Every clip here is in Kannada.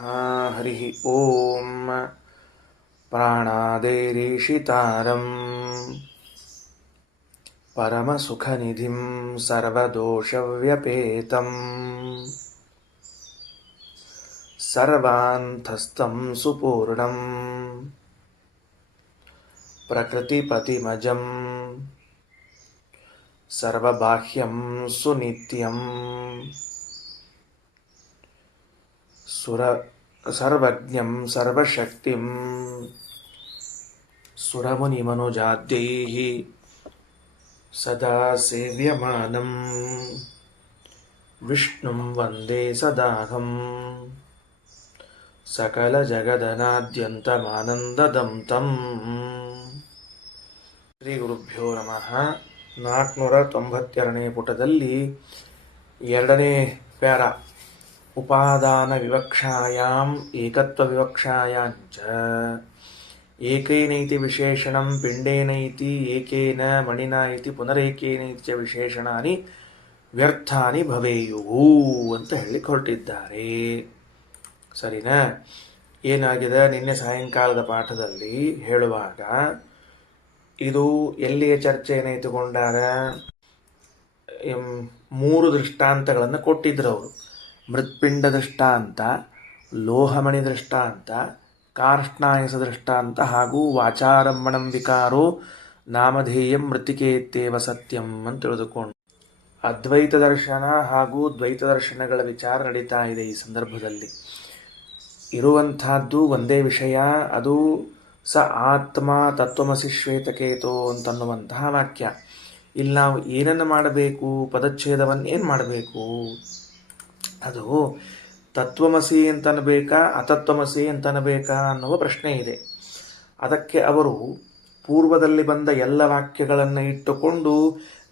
ಹರಿ ಓಂ ಪ್ರಾಣಾದೇರೀಶಿತಾರಂ ಪರಮಸುಖನಿಧಿಂ ಸರ್ವದೋಷವ್ಯಪೇತಂ ಸರ್ವಾಂತಸ್ಥಂ ಸುಪೂರ್ಣಂ ಪ್ರಕೃತಿಪತಿಮಜಂ ಸರ್ವಬಾಹ್ಯಂ ಸುನಿತ್ಯಂ ಸರ್ವಜ್ಞಂ ಸರ್ವಶಕ್ತಿಂ ಸುರಮುನಿಮನುಜಾದ್ಯೈಃ ಸದಾ ಸೇವ್ಯಮಾನಂ ವಿಷ್ಣುಂ ವಂದೇ ಸದಾಹಂ ಸಕಲಜಗದನಾದ್ಯಂತಮಾನಂದದಂ ತಂ. ಶ್ರೀ ಗುರುಭ್ಯೋ ನಮಃ. 492ನೇ ಪುಟದಲ್ಲಿ 2ನೇ ಪ್ಯಾರ ಉಪಾದಾನ ವಿವಕ್ಷಾಯಾಂ ಏಕತ್ವ ವಿವಕ್ಷಾಯಾಂಚ ಏಕೈನೈತಿ ವಿಶೇಷಣಂ ಪಿಂಡೇನೈತಿ ಏಕೇನ ಮಣಿನಾ ಇತಿ ಪುನರೇಕೇನೈತಿ ಚ ವಿಶೇಷಣಾನಿ ವ್ಯರ್ಥಾನಿ ಭವೇಯುವು ಅಂತ ಹೇಳಿ ಹೊರಟಿದ್ದಾರೆ. ಸರಿನಾ? ಏನಾಗಿದೆ, ನಿನ್ನೆ ಸಾಯಂಕಾಲದ ಪಾಠದಲ್ಲಿ ಹೇಳುವಾಗ ಇದು ಎಲ್ಲಿಯ ಚರ್ಚೆಯನ್ನು ಇಟ್ಟುಕೊಂಡಾಗ 3 ದೃಷ್ಟಾಂತಗಳನ್ನು ಕೊಟ್ಟಿದ್ರು ಅವರು. ಮೃತ್ಪಿಂಡ ದೃಷ್ಟಾಂತ, ಲೋಹಮಣಿ ದೃಷ್ಟಾಂತ, ಕಾರ್ಷ್ಣಾಯಸ ದೃಷ್ಟಾಂತ ಹಾಗೂ ವಾಚಾರಂಭಣಂ ವಿಕಾರೋ ನಾಮಧೇಯಂ ಮೃತ್ತಿಕೇತ್ಯೇವ ಸತ್ಯಂ ಅಂತ ತಿಳಿದುಕೊಂಡು ಅದ್ವೈತ ದರ್ಶನ ಹಾಗೂ ದ್ವೈತ ದರ್ಶನಗಳ ವಿಚಾರ ನಡೀತಾ ಇದೆ. ಈ ಸಂದರ್ಭದಲ್ಲಿ ಇರುವಂತಹದ್ದು ಒಂದೇ ವಿಷಯ, ಅದು ಸ ಆತ್ಮ ತತ್ವಮಸಿ ಶ್ವೇತಕೇತೋ ಅಂತನ್ನುವಂತಹ ವಾಕ್ಯ. ಇಲ್ಲಿ ನಾವು ಏನನ್ನು ಮಾಡಬೇಕು, ಪದಚ್ಛೇದವನ್ನು ಏನು ಮಾಡಬೇಕು? ಅದು ತತ್ವಮಸಿ ಅಂತನಬೇಕಾ ಅತತ್ವಮಸಿ ಅಂತನಬೇಕಾ ಅನ್ನುವ ಪ್ರಶ್ನೆ ಇದೆ. ಅದಕ್ಕೆ ಅವರು ಪೂರ್ವದಲ್ಲಿ ಬಂದ ಎಲ್ಲ ವಾಕ್ಯಗಳನ್ನು ಇಟ್ಟುಕೊಂಡು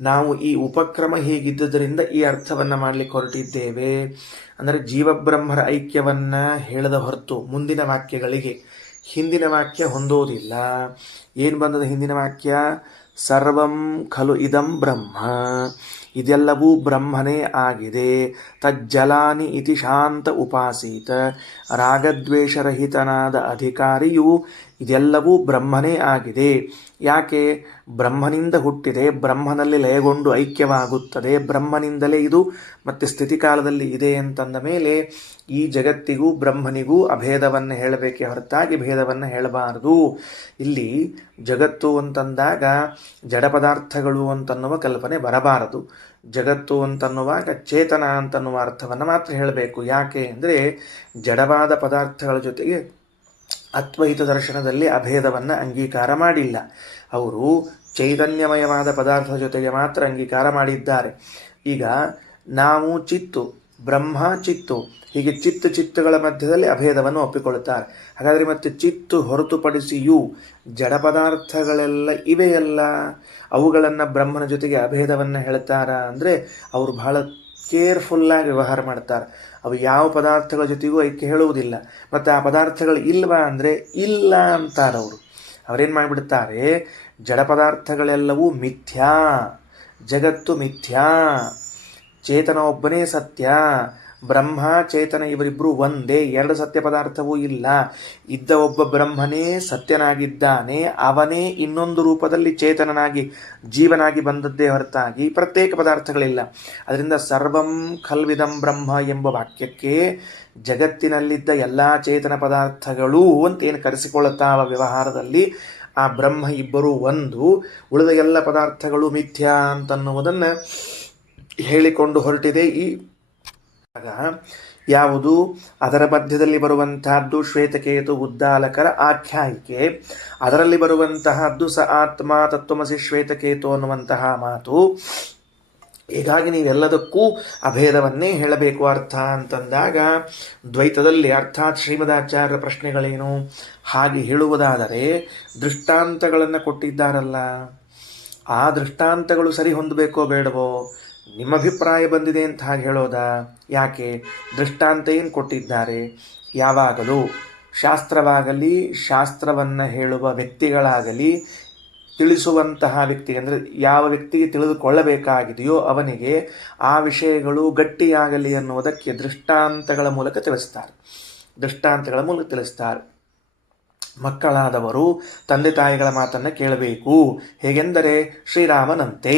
ನಾವು ಈ ಉಪಕ್ರಮ ಹೀಗಿದ್ದುದರಿಂದ ಈ ಅರ್ಥವನ್ನು ಮಾಡಲಿಕ್ಕೆ ಹೊರಟಿದ್ದೇವೆ. ಅಂದರೆ ಜೀವಬ್ರಹ್ಮರ ಐಕ್ಯವನ್ನು ಹೇಳದ ಹೊರತು ಮುಂದಿನ ವಾಕ್ಯಗಳಿಗೆ ಹಿಂದಿನ ವಾಕ್ಯ ಹೊಂದೋದಿಲ್ಲ. ಏನು ಬಂದದ ಹಿಂದಿನ ವಾಕ್ಯ? ಸರ್ವಂ ಖಲು ಇದಂ ಬ್ರಹ್ಮ, ಇದೆಲ್ಲವೂ ಬ್ರಹ್ಮನೇ ಆಗಿದೆ. ತಜ್ಜಲಾನಿ ಇತಿ ಶಾಂತ ಉಪಾಸೀತ, ರಾಗದ್ವೇಷರಹಿತನಾದ ಅಧಿಕಾರಿಯು ಇದೆಲ್ಲವೂ ಬ್ರಹ್ಮನೇ ಆಗಿದೆ. ಯಾಕೆ? ಬ್ರಹ್ಮನಿಂದ ಹುಟ್ಟಿದೆ, ಬ್ರಹ್ಮನಲ್ಲಿ ಲಯಗೊಂಡು ಐಕ್ಯವಾಗುತ್ತದೆ, ಬ್ರಹ್ಮನಿಂದಲೇ ಇದು ಮತ್ತೆ ಸ್ಥಿತಿಕಾಲದಲ್ಲಿ ಇದೆ ಅಂತಂದ ಮೇಲೆ ಈ ಜಗತ್ತಿಗೂ ಬ್ರಹ್ಮನಿಗೂ ಅಭೇದವನ್ನು ಹೇಳಬೇಕೆ ಹೊರತಾಗಿ ಭೇದವನ್ನು ಹೇಳಬಾರದು. ಇಲ್ಲಿ ಜಗತ್ತು ಅಂತಂದಾಗ ಜಡ ಪದಾರ್ಥಗಳು ಅಂತನ್ನುವ ಕಲ್ಪನೆ ಬರಬಾರದು. ಜಗತ್ತು ಅಂತನ್ನುವಾಗ ಚೇತನ ಅಂತನ್ನುವ ಅರ್ಥವನ್ನು ಮಾತ್ರ ಹೇಳಬೇಕು. ಯಾಕೆ ಅಂದರೆ ಜಡವಾದ ಪದಾರ್ಥಗಳ ಜೊತೆಗೆ ಅದ್ವೈತ ದರ್ಶನದಲ್ಲಿ ಅಭೇದವನ್ನು ಅಂಗೀಕಾರ ಮಾಡಿಲ್ಲ. ಅವರು ಚೈತನ್ಯಮಯವಾದ ಪದಾರ್ಥದ ಜೊತೆಗೆ ಮಾತ್ರ ಅಂಗೀಕಾರ ಮಾಡಿದ್ದಾರೆ. ಈಗ ನಾವು ಚಿತ್ತು, ಬ್ರಹ್ಮ ಚಿತ್ತು, ಹೀಗೆ ಚಿತ್ತುಗಳ ಮಧ್ಯದಲ್ಲಿ ಅಭೇದವನ್ನು ಒಪ್ಪಿಕೊಳ್ಳುತ್ತಾರೆ. ಹಾಗಾದರೆ ಮತ್ತೆ ಚಿತ್ತು ಹೊರತುಪಡಿಸಿಯೂ ಜಡ ಪದಾರ್ಥಗಳೆಲ್ಲ ಇವೆಯಲ್ಲ, ಅವುಗಳನ್ನು ಬ್ರಹ್ಮನ ಜೊತೆಗೆ ಅಭೇದವನ್ನು ಹೇಳ್ತಾರ ಅಂದರೆ ಅವರು ಬಹಳ ಕೇರ್ಫುಲ್ಲಾಗಿ ವ್ಯವಹಾರ ಮಾಡ್ತಾರೆ. ಅವು ಯಾವ ಪದಾರ್ಥಗಳ ಜೊತೆಗೂ ಐಕ್ಯ ಹೇಳುವುದಿಲ್ಲ. ಮತ್ತು ಆ ಪದಾರ್ಥಗಳು ಇಲ್ವಾ ಅಂದರೆ ಇಲ್ಲ ಅಂತಾರೆ. ಅವರೇನು ಮಾಡಿಬಿಡ್ತಾರೆ, ಜಡ ಪದಾರ್ಥಗಳೆಲ್ಲವೂ ಮಿಥ್ಯಾ, ಜಗತ್ತು ಮಿಥ್ಯಾ, ಚೇತನ ಒಬ್ಬನೇ ಸತ್ಯ, ಬ್ರಹ್ಮ ಚೇತನ ಇವರಿಬ್ಬರು ಒಂದೇ, 2 ಸತ್ಯ ಪದಾರ್ಥವೂ ಇಲ್ಲ. ಇದ್ದ ಒಬ್ಬ ಬ್ರಹ್ಮನೇ ಸತ್ಯನಾಗಿದ್ದಾನೆ, ಅವನೇ ಇನ್ನೊಂದು ರೂಪದಲ್ಲಿ ಚೇತನನಾಗಿ ಜೀವನಾಗಿ ಬಂದದ್ದೇ ಹೊರತಾಗಿ ಪ್ರತ್ಯೇಕ ಪದಾರ್ಥಗಳಿಲ್ಲ. ಅದರಿಂದ ಸರ್ವಂ ಖಲ್ವಿದಂ ಬ್ರಹ್ಮ ಎಂಬ ವಾಕ್ಯಕ್ಕೆ ಜಗತ್ತಿನಲ್ಲಿದ್ದ ಎಲ್ಲ ಚೇತನ ಪದಾರ್ಥಗಳು ಅಂತೇನು ಕರೆಸಿಕೊಳ್ಳುತ್ತಾವ ವ್ಯವಹಾರದಲ್ಲಿ ಆ ಬ್ರಹ್ಮ ಇಬ್ಬರು ಒಂದು, ಉಳಿದ ಎಲ್ಲ ಪದಾರ್ಥಗಳು ಮಿಥ್ಯಾ ಅಂತನ್ನುವುದನ್ನು ಹೇಳಿಕೊಂಡು ಹೊರಟಿದೆ. ಈ ಯಾವುದು? ಅದರ ಮಧ್ಯದಲ್ಲಿ ಬರುವಂತಹದ್ದು ಶ್ವೇತಕೇತು ಉದ್ದಾಲಕರ ಆಖ್ಯಾಯಿಕೆ. ಅದರಲ್ಲಿ ಬರುವಂತಹದ್ದು ಸ ಆತ್ಮ ತತ್ವಮಸಿ ಶ್ವೇತಕೇತು ಅನ್ನುವಂತಹ ಮಾತು. ಹೀಗಾಗಿ ನೀವೆಲ್ಲದಕ್ಕೂ ಅಭೇದವನ್ನೇ ಹೇಳಬೇಕು ಅರ್ಥ ಅಂತಂದಾಗ ದ್ವೈತದಲ್ಲಿ ಅರ್ಥಾತ್ ಶ್ರೀಮದಾಚಾರ್ಯರ ಪ್ರಶ್ನೆಗಳೇನು? ಹಾಗೆ ಹೇಳುವುದಾದರೆ ದೃಷ್ಟಾಂತಗಳನ್ನು ಕೊಟ್ಟಿದ್ದಾರಲ್ಲ, ಆ ದೃಷ್ಟಾಂತಗಳು ಸರಿ ಹೊಂದಬೇಕೋ ಬೇಡವೋ? ನಿಮ್ಮ ಅಭಿಪ್ರಾಯ ಬಂದಿದೆ ಅಂತ ಹಾಗೆ ಹೇಳೋದಾ? ಯಾಕೆ? ದೃಷ್ಟಾಂತ ಏನು ಕೊಟ್ಟಿದ್ದಾರೆ? ಯಾವಾಗಲೂ ಶಾಸ್ತ್ರವಾಗಲಿ, ಶಾಸ್ತ್ರವನ್ನು ಹೇಳುವ ವ್ಯಕ್ತಿಗಳಾಗಲಿ, ತಿಳಿಸುವಂತಹ ವ್ಯಕ್ತಿ ಅಂದರೆ ಯಾವ ವ್ಯಕ್ತಿಗೆ ತಿಳಿದುಕೊಳ್ಳಬೇಕಾಗಿದೆಯೋ ಅವನಿಗೆ ಆ ವಿಷಯಗಳು ಗಟ್ಟಿಯಾಗಲಿ ಅನ್ನುವುದಕ್ಕೆ ದೃಷ್ಟಾಂತಗಳ ಮೂಲಕ ತಿಳಿಸ್ತಾರೆ. ದೃಷ್ಟಾಂತಗಳ ಮೂಲಕ ತಿಳಿಸ್ತಾರೆ. ಮಕ್ಕಳಾದವರು ತಂದೆ ತಾಯಿಗಳ ಮಾತನ್ನು ಕೇಳಬೇಕು. ಹೇಗೆಂದರೆ ಶ್ರೀರಾಮನಂತೆ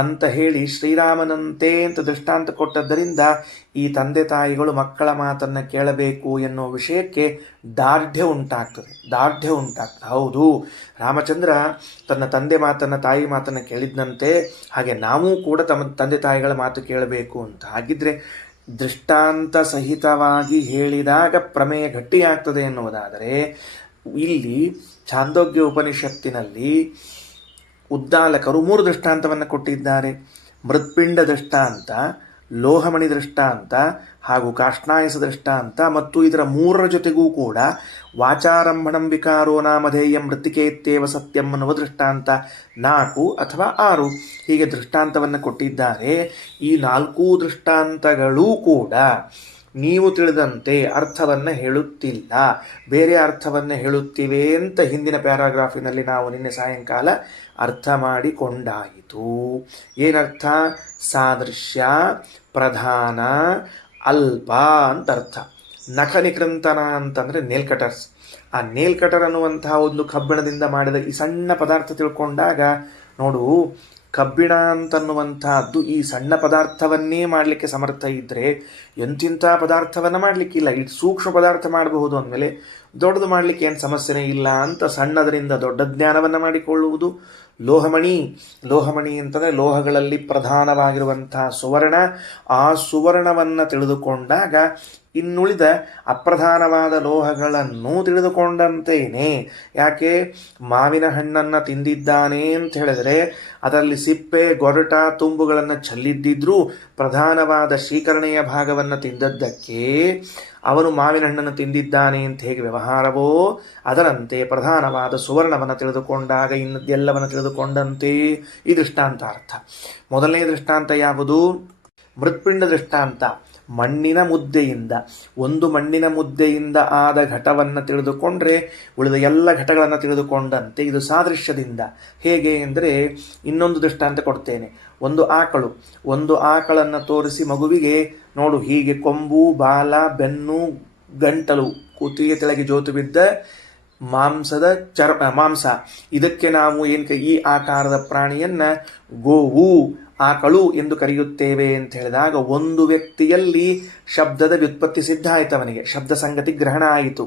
ಅಂತ ಹೇಳಿ ಶ್ರೀರಾಮನಂತೆ ಅಂತ ದೃಷ್ಟಾಂತ ಕೊಟ್ಟದ್ದರಿಂದ ಈ ತಂದೆ ತಾಯಿಗಳು ಮಕ್ಕಳ ಮಾತನ್ನು ಕೇಳಬೇಕು ಎನ್ನುವ ವಿಷಯಕ್ಕೆ ದಾರ್ಢ್ಯ ಉಂಟಾಗ್ತದೆ. ಹೌದು, ರಾಮಚಂದ್ರ ತನ್ನ ತಂದೆ ಮಾತನ್ನು ತಾಯಿ ಮಾತನ್ನು ಕೇಳಿದ್ದಂತೆ ಹಾಗೆ ನಾವು ಕೂಡ ತಮ್ಮ ತಂದೆ ತಾಯಿಗಳ ಮಾತು ಕೇಳಬೇಕು ಅಂತ. ಹಾಗಿದ್ರೆ ದೃಷ್ಟಾಂತ ಸಹಿತವಾಗಿ ಹೇಳಿದಾಗ ಪ್ರಮೇಯ ಗಟ್ಟಿಯಾಗ್ತದೆ ಎನ್ನುವುದಾದರೆ ಇಲ್ಲಿ ಛಾಂದೋಗ್ಯ ಉಪನಿಷತ್ತಿನಲ್ಲಿ ಉದ್ದಾಲಕರು 3 ದೃಷ್ಟಾಂತವನ್ನು ಕೊಟ್ಟಿದ್ದಾರೆ. ಮೃತ್ಪಿಂಡ ದೃಷ್ಟಾಂತ, ಲೋಹಮಣಿ ದೃಷ್ಟಾಂತ ಹಾಗೂ ಕಾಷ್ಣಾಯಸ ದೃಷ್ಟಾಂತ ಮತ್ತು ಇದರ 3ರ ಜೊತೆಗೂ ಕೂಡ ವಾಚಾರಂಭಣಂ ವಿಕಾರೋ ನಾಮಧೇಯಂ ಮೃತ್ತಿಕೇತ್ಯೇವ ಸತ್ಯಂ ಅನ್ನುವ ದೃಷ್ಟಾಂತ 4 ಅಥವಾ 6 ಹೀಗೆ ದೃಷ್ಟಾಂತವನ್ನು ಕೊಟ್ಟಿದ್ದಾರೆ. ಈ 4 ದೃಷ್ಟಾಂತಗಳೂ ಕೂಡ ನೀವು ತಿಳಿದಂತೆ ಅರ್ಥವನ್ನು ಹೇಳುತ್ತಿಲ್ಲ, ಬೇರೆ ಅರ್ಥವನ್ನು ಹೇಳುತ್ತಿವೆ ಅಂತ ಹಿಂದಿನ ಪ್ಯಾರಾಗ್ರಾಫಿನಲ್ಲಿ ನಾವು ನಿನ್ನೆ ಸಾಯಂಕಾಲ ಅರ್ಥ ಮಾಡಿಕೊಂಡಾಯಿತು. ಏನರ್ಥ? ಸಾದೃಶ್ಯ, ಪ್ರಧಾನ, ಅಲ್ಪ ಅಂತ ಅರ್ಥ. ನಖನಿಕೃಂತನ ಅಂತಂದರೆ ನೇಲ್ ಕಟರ್ಸ್. ಆ ನೇಲ್ ಕಟರ್ ಅನ್ನುವಂತಹ ಒಂದು ಕಬ್ಬಿಣದಿಂದ ಮಾಡಿದ ಈ ಸಣ್ಣ ಪದಾರ್ಥ ತಿಳ್ಕೊಂಡಾಗ ನೋಡು, ಕಬ್ಬಿಣ ಅಂತನ್ನುವಂತಹದ್ದು ಈ ಸಣ್ಣ ಪದಾರ್ಥವನ್ನೇ ಮಾಡಲಿಕ್ಕೆ ಸಮರ್ಥ ಇದ್ದರೆ ಎಂತಿಂಥ ಪದಾರ್ಥವನ್ನು ಮಾಡಲಿಕ್ಕಿಲ್ಲ. ಈ ಸೂಕ್ಷ್ಮ ಪದಾರ್ಥ ಮಾಡಬಹುದು ಅಂದಮೇಲೆ ದೊಡ್ಡದು ಮಾಡಲಿಕ್ಕೆ ಏನು ಸಮಸ್ಯೆನೇ ಇಲ್ಲ ಅಂತ ಸಣ್ಣದರಿಂದ ದೊಡ್ಡ ಜ್ಞಾನವನ್ನು ಮಾಡಿಕೊಳ್ಳುವುದು. ಲೋಹಮಣಿ ಅಂತಂದರೆ ಲೋಹಗಳಲ್ಲಿ ಪ್ರಧಾನವಾಗಿರುವಂತಹ ಸುವರ್ಣ. ಆ ಸುವರ್ಣವನ್ನು ತಿಳಿದುಕೊಂಡಾಗ ಇನ್ನುಳಿದ ಅಪ್ರಧಾನವಾದ ಲೋಹಗಳನ್ನು ತಿಳಿದುಕೊಂಡಂತೇನೆ. ಯಾಕೆ? ಮಾವಿನ ಹಣ್ಣನ್ನು ತಿಂದಿದ್ದಾನೆ ಅಂತ ಹೇಳಿದರೆ ಅದರಲ್ಲಿ ಸಿಪ್ಪೆ, ಗೊರಟ, ತುಂಬುಗಳನ್ನು ಚೆಲ್ಲಿದ್ದಿದ್ರೂ ಪ್ರಧಾನವಾದ ಶೀಕರಣೆಯ ಭಾಗವನ್ನು ತಿಂದದ್ದಕ್ಕೆ ಅವನು ಮಾವಿನ ಹಣ್ಣನ್ನು ತಿಂದಿದ್ದಾನೆ ಅಂತ ಹೇಗೆ ವ್ಯವಹಾರವೋ ಅದರಂತೆ ಪ್ರಧಾನವಾದ ಸುವರ್ಣವನ್ನು ತಿಳಿದುಕೊಂಡಾಗ ಇನ್ನೆಲ್ಲವನ್ನು ತಿಳಿದುಕೊಂಡಂತೆ ಈ ದೃಷ್ಟಾಂತಾರ್ಥ. ಮೊದಲನೇ ದೃಷ್ಟಾಂತ ಯಾವುದು? ಮೃತ್ಪಿಂಡ ದೃಷ್ಟಾಂತ. ಮಣ್ಣಿನ ಮುದ್ದೆಯಿಂದ ಆದ ಘಟವನ್ನು ತಿಳಿದುಕೊಂಡ್ರೆ ಉಳಿದ ಎಲ್ಲ ಘಟಗಳನ್ನು ತಿಳಿದುಕೊಂಡಂತೆ ಇದು ಸಾದೃಶ್ಯದಿಂದ. ಹೇಗೆ ಅಂದರೆ ಇನ್ನೊಂದು ದೃಷ್ಟಾಂತ ಕೊಡ್ತೇನೆ. ಒಂದು ಆಕಳನ್ನು ತೋರಿಸಿ ಮಗುವಿಗೆ ನೋಡು, ಹೀಗೆ ಕೊಂಬು, ಬಾಲ, ಬೆನ್ನು, ಗಂಟಲು, ಕುತ್ತಿಗೆ ಕೆಳಗೆ ಜೋತು ಬಿದ್ದ ಮಾಂಸ, ಇದಕ್ಕೆ ನಾವು ಈ ಆಕಾರದ ಪ್ರಾಣಿಯನ್ನ ಗೋವು, ಆಕಳು ಎಂದು ಕರೆಯುತ್ತೇವೆ ಅಂತ ಹೇಳಿದಾಗ ಒಂದು ವ್ಯಕ್ತಿಯಲ್ಲಿ ಶಬ್ದದ ವ್ಯುತ್ಪತ್ತಿ ಸಿದ್ಧ ಆಯಿತು. ಅವನಿಗೆ ಶಬ್ದ ಸಂಗತಿ ಗ್ರಹಣ ಆಯಿತು.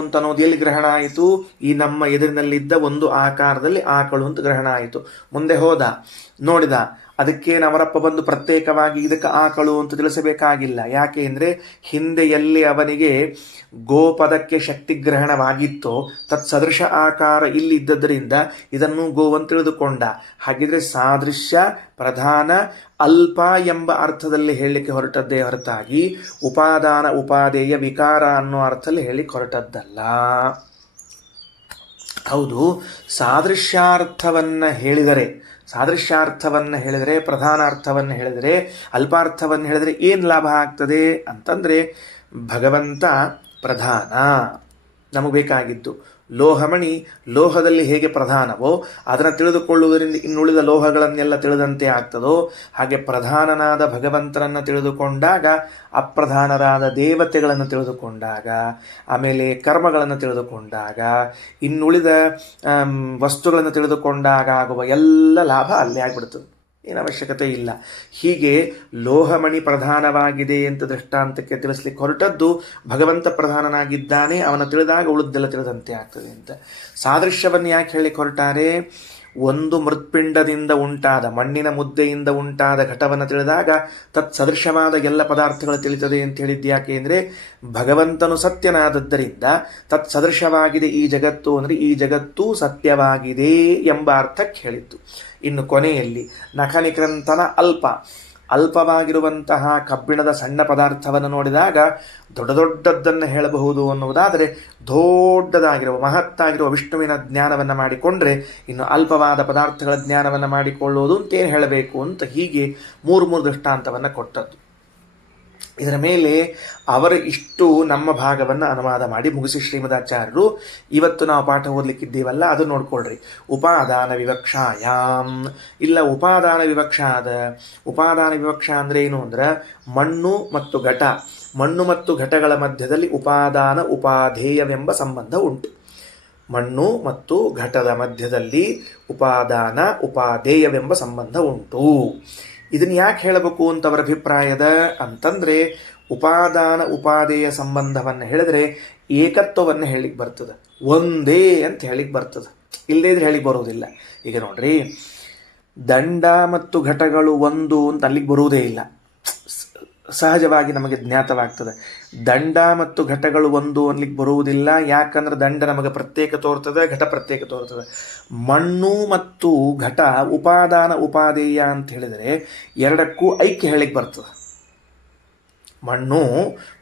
ಅಂತ ಅನ್ನೋದು ಎಲ್ಲಿ ಗ್ರಹಣ ಆಯಿತು? ಈ ನಮ್ಮ ಎದುರಿನಲ್ಲಿದ್ದ ಒಂದು ಆಕಾರದಲ್ಲಿ ಆಕಳು ಅಂತ ಗ್ರಹಣ ಆಯಿತು. ಮುಂದೆ ಹೋದ, ನೋಡಿದ, ಅದಕ್ಕೇನು ಅವರಪ್ಪ ಬಂದು ಪ್ರತ್ಯೇಕವಾಗಿ ಇದಕ್ಕೆ ಆಕಳು ಅಂತ ತಿಳಿಸಬೇಕಾಗಿಲ್ಲ. ಯಾಕೆ ಅಂದರೆ ಹಿಂದೆ ಎಲ್ಲಿ ಅವನಿಗೆ ಗೋಪದಕ್ಕೆ ಶಕ್ತಿಗ್ರಹಣವಾಗಿತ್ತೋ ತತ್ಸದೃಶ ಆಕಾರ ಇಲ್ಲಿ ಇದ್ದದ್ದರಿಂದ ಇದನ್ನು ಗೋವಂತ ತಿಳಿದುಕೊಂಡ. ಹಾಗಿದ್ರೆ ಸಾದೃಶ್ಯ, ಪ್ರಧಾನ, ಅಲ್ಪ ಎಂಬ ಅರ್ಥದಲ್ಲಿ ಹೇಳಲಿಕ್ಕೆ ಹೊರಟದ್ದೇ ಹೊರತಾಗಿ ಉಪಾದಾನ, ಉಪಾದೇಯ, ವಿಕಾರ ಅನ್ನೋ ಅರ್ಥದಲ್ಲಿ ಹೇಳಲಿಕ್ಕೆ ಹೊರಟದ್ದಲ್ಲ. ಹೌದು, ಸಾದೃಶ್ಯಾರ್ಥವನ್ನು ಹೇಳಿದರೆ ಪ್ರಧಾನ ಅರ್ಥವನ್ನು ಹೇಳಿದರೆ, ಅಲ್ಪಾರ್ಥವನ್ನು ಹೇಳಿದರೆ ಏನು ಲಾಭ ಆಗ್ತದೆ ಅಂತಂದರೆ ಭಗವಂತ ಪ್ರಧಾನ ನಮಗೆ ಬೇಕಾಗಿದ್ದು. ಲೋಹಮಣಿ ಲೋಹದಲ್ಲಿ ಹೇಗೆ ಪ್ರಧಾನವೋ ಅದನ್ನು ತಿಳಿದುಕೊಳ್ಳುವುದರಿಂದ ಇನ್ನುಳಿದ ಲೋಹಗಳನ್ನೆಲ್ಲ ತಿಳಿದಂತೆ ಆಗ್ತದೋ ಹಾಗೆ ಪ್ರಧಾನನಾದ ಭಗವಂತನನ್ನು ತಿಳಿದುಕೊಂಡಾಗ ಅಪ್ರಧಾನರಾದ ದೇವತೆಗಳನ್ನು ತಿಳಿದುಕೊಂಡಾಗ, ಆಮೇಲೆ ಕರ್ಮಗಳನ್ನು ತಿಳಿದುಕೊಂಡಾಗ, ಇನ್ನುಳಿದ ವಸ್ತುಗಳನ್ನು ತಿಳಿದುಕೊಂಡಾಗ ಆಗುವ ಎಲ್ಲ ಲಾಭ ಅಲ್ಲೇ ಆಗ್ಬಿಡ್ತದೆ. ಏನು ಅವಶ್ಯಕತೆ ಇಲ್ಲ. ಹೀಗೆ ಲೋಹಮಣಿ ಪ್ರಧಾನವಾಗಿದೆ ಅಂತ ದೃಷ್ಟಾಂತಕ್ಕೆ ತಿಳಿಸ್ಲಿಕ್ಕೆ ಹೊರಟದ್ದು ಭಗವಂತ ಪ್ರಧಾನನಾಗಿದ್ದಾನೆ, ಅವನ ತಿಳಿದಾಗ ಉಳಿದೆಲ್ಲ ತಿಳಿದಂತೆ ಆಗ್ತದೆ ಅಂತ. ಸಾದೃಶ್ಯವನ್ನು ಯಾಕೆ ಹೇಳಲಿಕ್ಕೆ ಹೊರಟಾರೆ? ಒಂದು ಮೃತ್ಪಿಂಡದಿಂದ ಉಂಟಾದ, ಮಣ್ಣಿನ ಮುದ್ದೆಯಿಂದ ಉಂಟಾದ ಘಟವನ್ನು ತಿಳಿದಾಗ ತತ್ಸದೃಶವಾದ ಎಲ್ಲ ಪದಾರ್ಥಗಳು ತಿಳಿತದೆ ಅಂತ ಹೇಳಿದ್ದು ಯಾಕೆ ಅಂದರೆ ಭಗವಂತನು ಸತ್ಯನಾದದ್ದರಿಂದ ತತ್ಸದೃಶವಾಗಿದೆ ಈ ಜಗತ್ತು ಅಂದರೆ ಈ ಜಗತ್ತು ಸತ್ಯವಾಗಿದೆ ಎಂಬ ಅರ್ಥಕ್ಕೆ ಹೇಳಿದ್ದು. ಇನ್ನು ಕೊನೆಯಲ್ಲಿ ನಖನಿಕೃಂತನ ಅಲ್ಪವಾಗಿರುವಂತಹ ಕಬ್ಬಿಣದ ಸಣ್ಣ ಪದಾರ್ಥವನ್ನು ನೋಡಿದಾಗ ದೊಡ್ಡದನ್ನು ಹೇಳಬಹುದು ಅನ್ನುವುದಾದರೆ ದೊಡ್ಡದಾಗಿರುವ ಮಹತ್ತಾಗಿರುವ ವಿಷ್ಣುವಿನ ಜ್ಞಾನವನ್ನು ಮಾಡಿಕೊಂಡ್ರೆ ಇನ್ನು ಅಲ್ಪವಾದ ಪದಾರ್ಥಗಳ ಜ್ಞಾನವನ್ನು ಮಾಡಿಕೊಳ್ಳುವುದು ಅಂತೇನು ಹೇಳಬೇಕು ಅಂತ ಹೀಗೆ ಮೂರು ದೃಷ್ಟಾಂತವನ್ನು ಕೊಟ್ಟದ್ದು. ಇದರ ಮೇಲೆ ಅವರ ಇಷ್ಟು ನಮ್ಮ ಭಾಗವನ್ನು ಅನುವಾದ ಮಾಡಿ ಮುಗಿಸಿ ಶ್ರೀಮದಾಚಾರ್ಯರು ಇವತ್ತು ನಾವು ಪಾಠ ಓದಲಿಕ್ಕಿದ್ದೀವಲ್ಲ ಅದು ನೋಡ್ಕೊಳ್ರಿ. ಉಪಾದಾನ ವಿವಕ್ಷಾಯಾಮ್ ಇಲ್ಲ, ಉಪಾದಾನ ವಿವಕ್ಷ ಅಂದರೆ ಏನು ಅಂದ್ರೆ ಮಣ್ಣು ಮತ್ತು ಘಟ ಮಣ್ಣು ಮತ್ತು ಘಟಗಳ ಮಧ್ಯದಲ್ಲಿ ಉಪಾದಾನ ಉಪಾಧೇಯವೆಂಬ ಸಂಬಂಧ ಉಂಟು. ಮಣ್ಣು ಮತ್ತು ಘಟದ ಮಧ್ಯದಲ್ಲಿ ಉಪಾದಾನ ಉಪಾಧೇಯವೆಂಬ ಸಂಬಂಧ ಉಂಟು. ಇದನ್ನು ಯಾಕೆ ಹೇಳಬೇಕು ಅಂತ ಅವರ ಅಭಿಪ್ರಾಯದ ಅಂತಂದರೆ, ಉಪಾದಾನ ಉಪಾದೇಯ ಸಂಬಂಧವನ್ನು ಹೇಳಿದ್ರೆ ಏಕತ್ವವನ್ನು ಹೇಳಿಕ್ಕೆ ಬರ್ತದೆ, ಒಂದೇ ಅಂತ ಹೇಳಿಕ್ಕೆ ಬರ್ತದೆ. ಇಲ್ಲದೇ ಇದ್ರೆ ಹೇಳಿಕ್ಕೆ ಬರೋದಿಲ್ಲ. ಈಗ ನೋಡ್ರಿ, ದಂಡ ಮತ್ತು ಘಟಗಳು ಒಂದು ಅಂತ ಅಲ್ಲಿಗೆ ಬರುವುದೇ ಇಲ್ಲ. ಸಹಜವಾಗಿ ನಮಗೆ ಜ್ಞಾತವಾಗ್ತದೆ. ದಂಡ ಮತ್ತು ಘಟಗಳು ಒಂದು ಅನ್ಲಿಕ್ಕೆ ಬರುವುದಿಲ್ಲ. ಯಾಕಂದ್ರೆ ದಂಡ ನಮಗೆ ಪ್ರತ್ಯೇಕ ತೋರ್ತದೆ, ಘಟ ಪ್ರತ್ಯೇಕ ತೋರ್ತದೆ. ಮಣ್ಣು ಮತ್ತು ಘಟ ಉಪಾದಾನ ಉಪಾದೇಯ ಅಂತ ಹೇಳಿದರೆ ಎರಡಕ್ಕೂ ಐಕ್ಯ ಹೇಳಿಕ್ಕೆ ಬರ್ತದೆ. ಮಣ್ಣು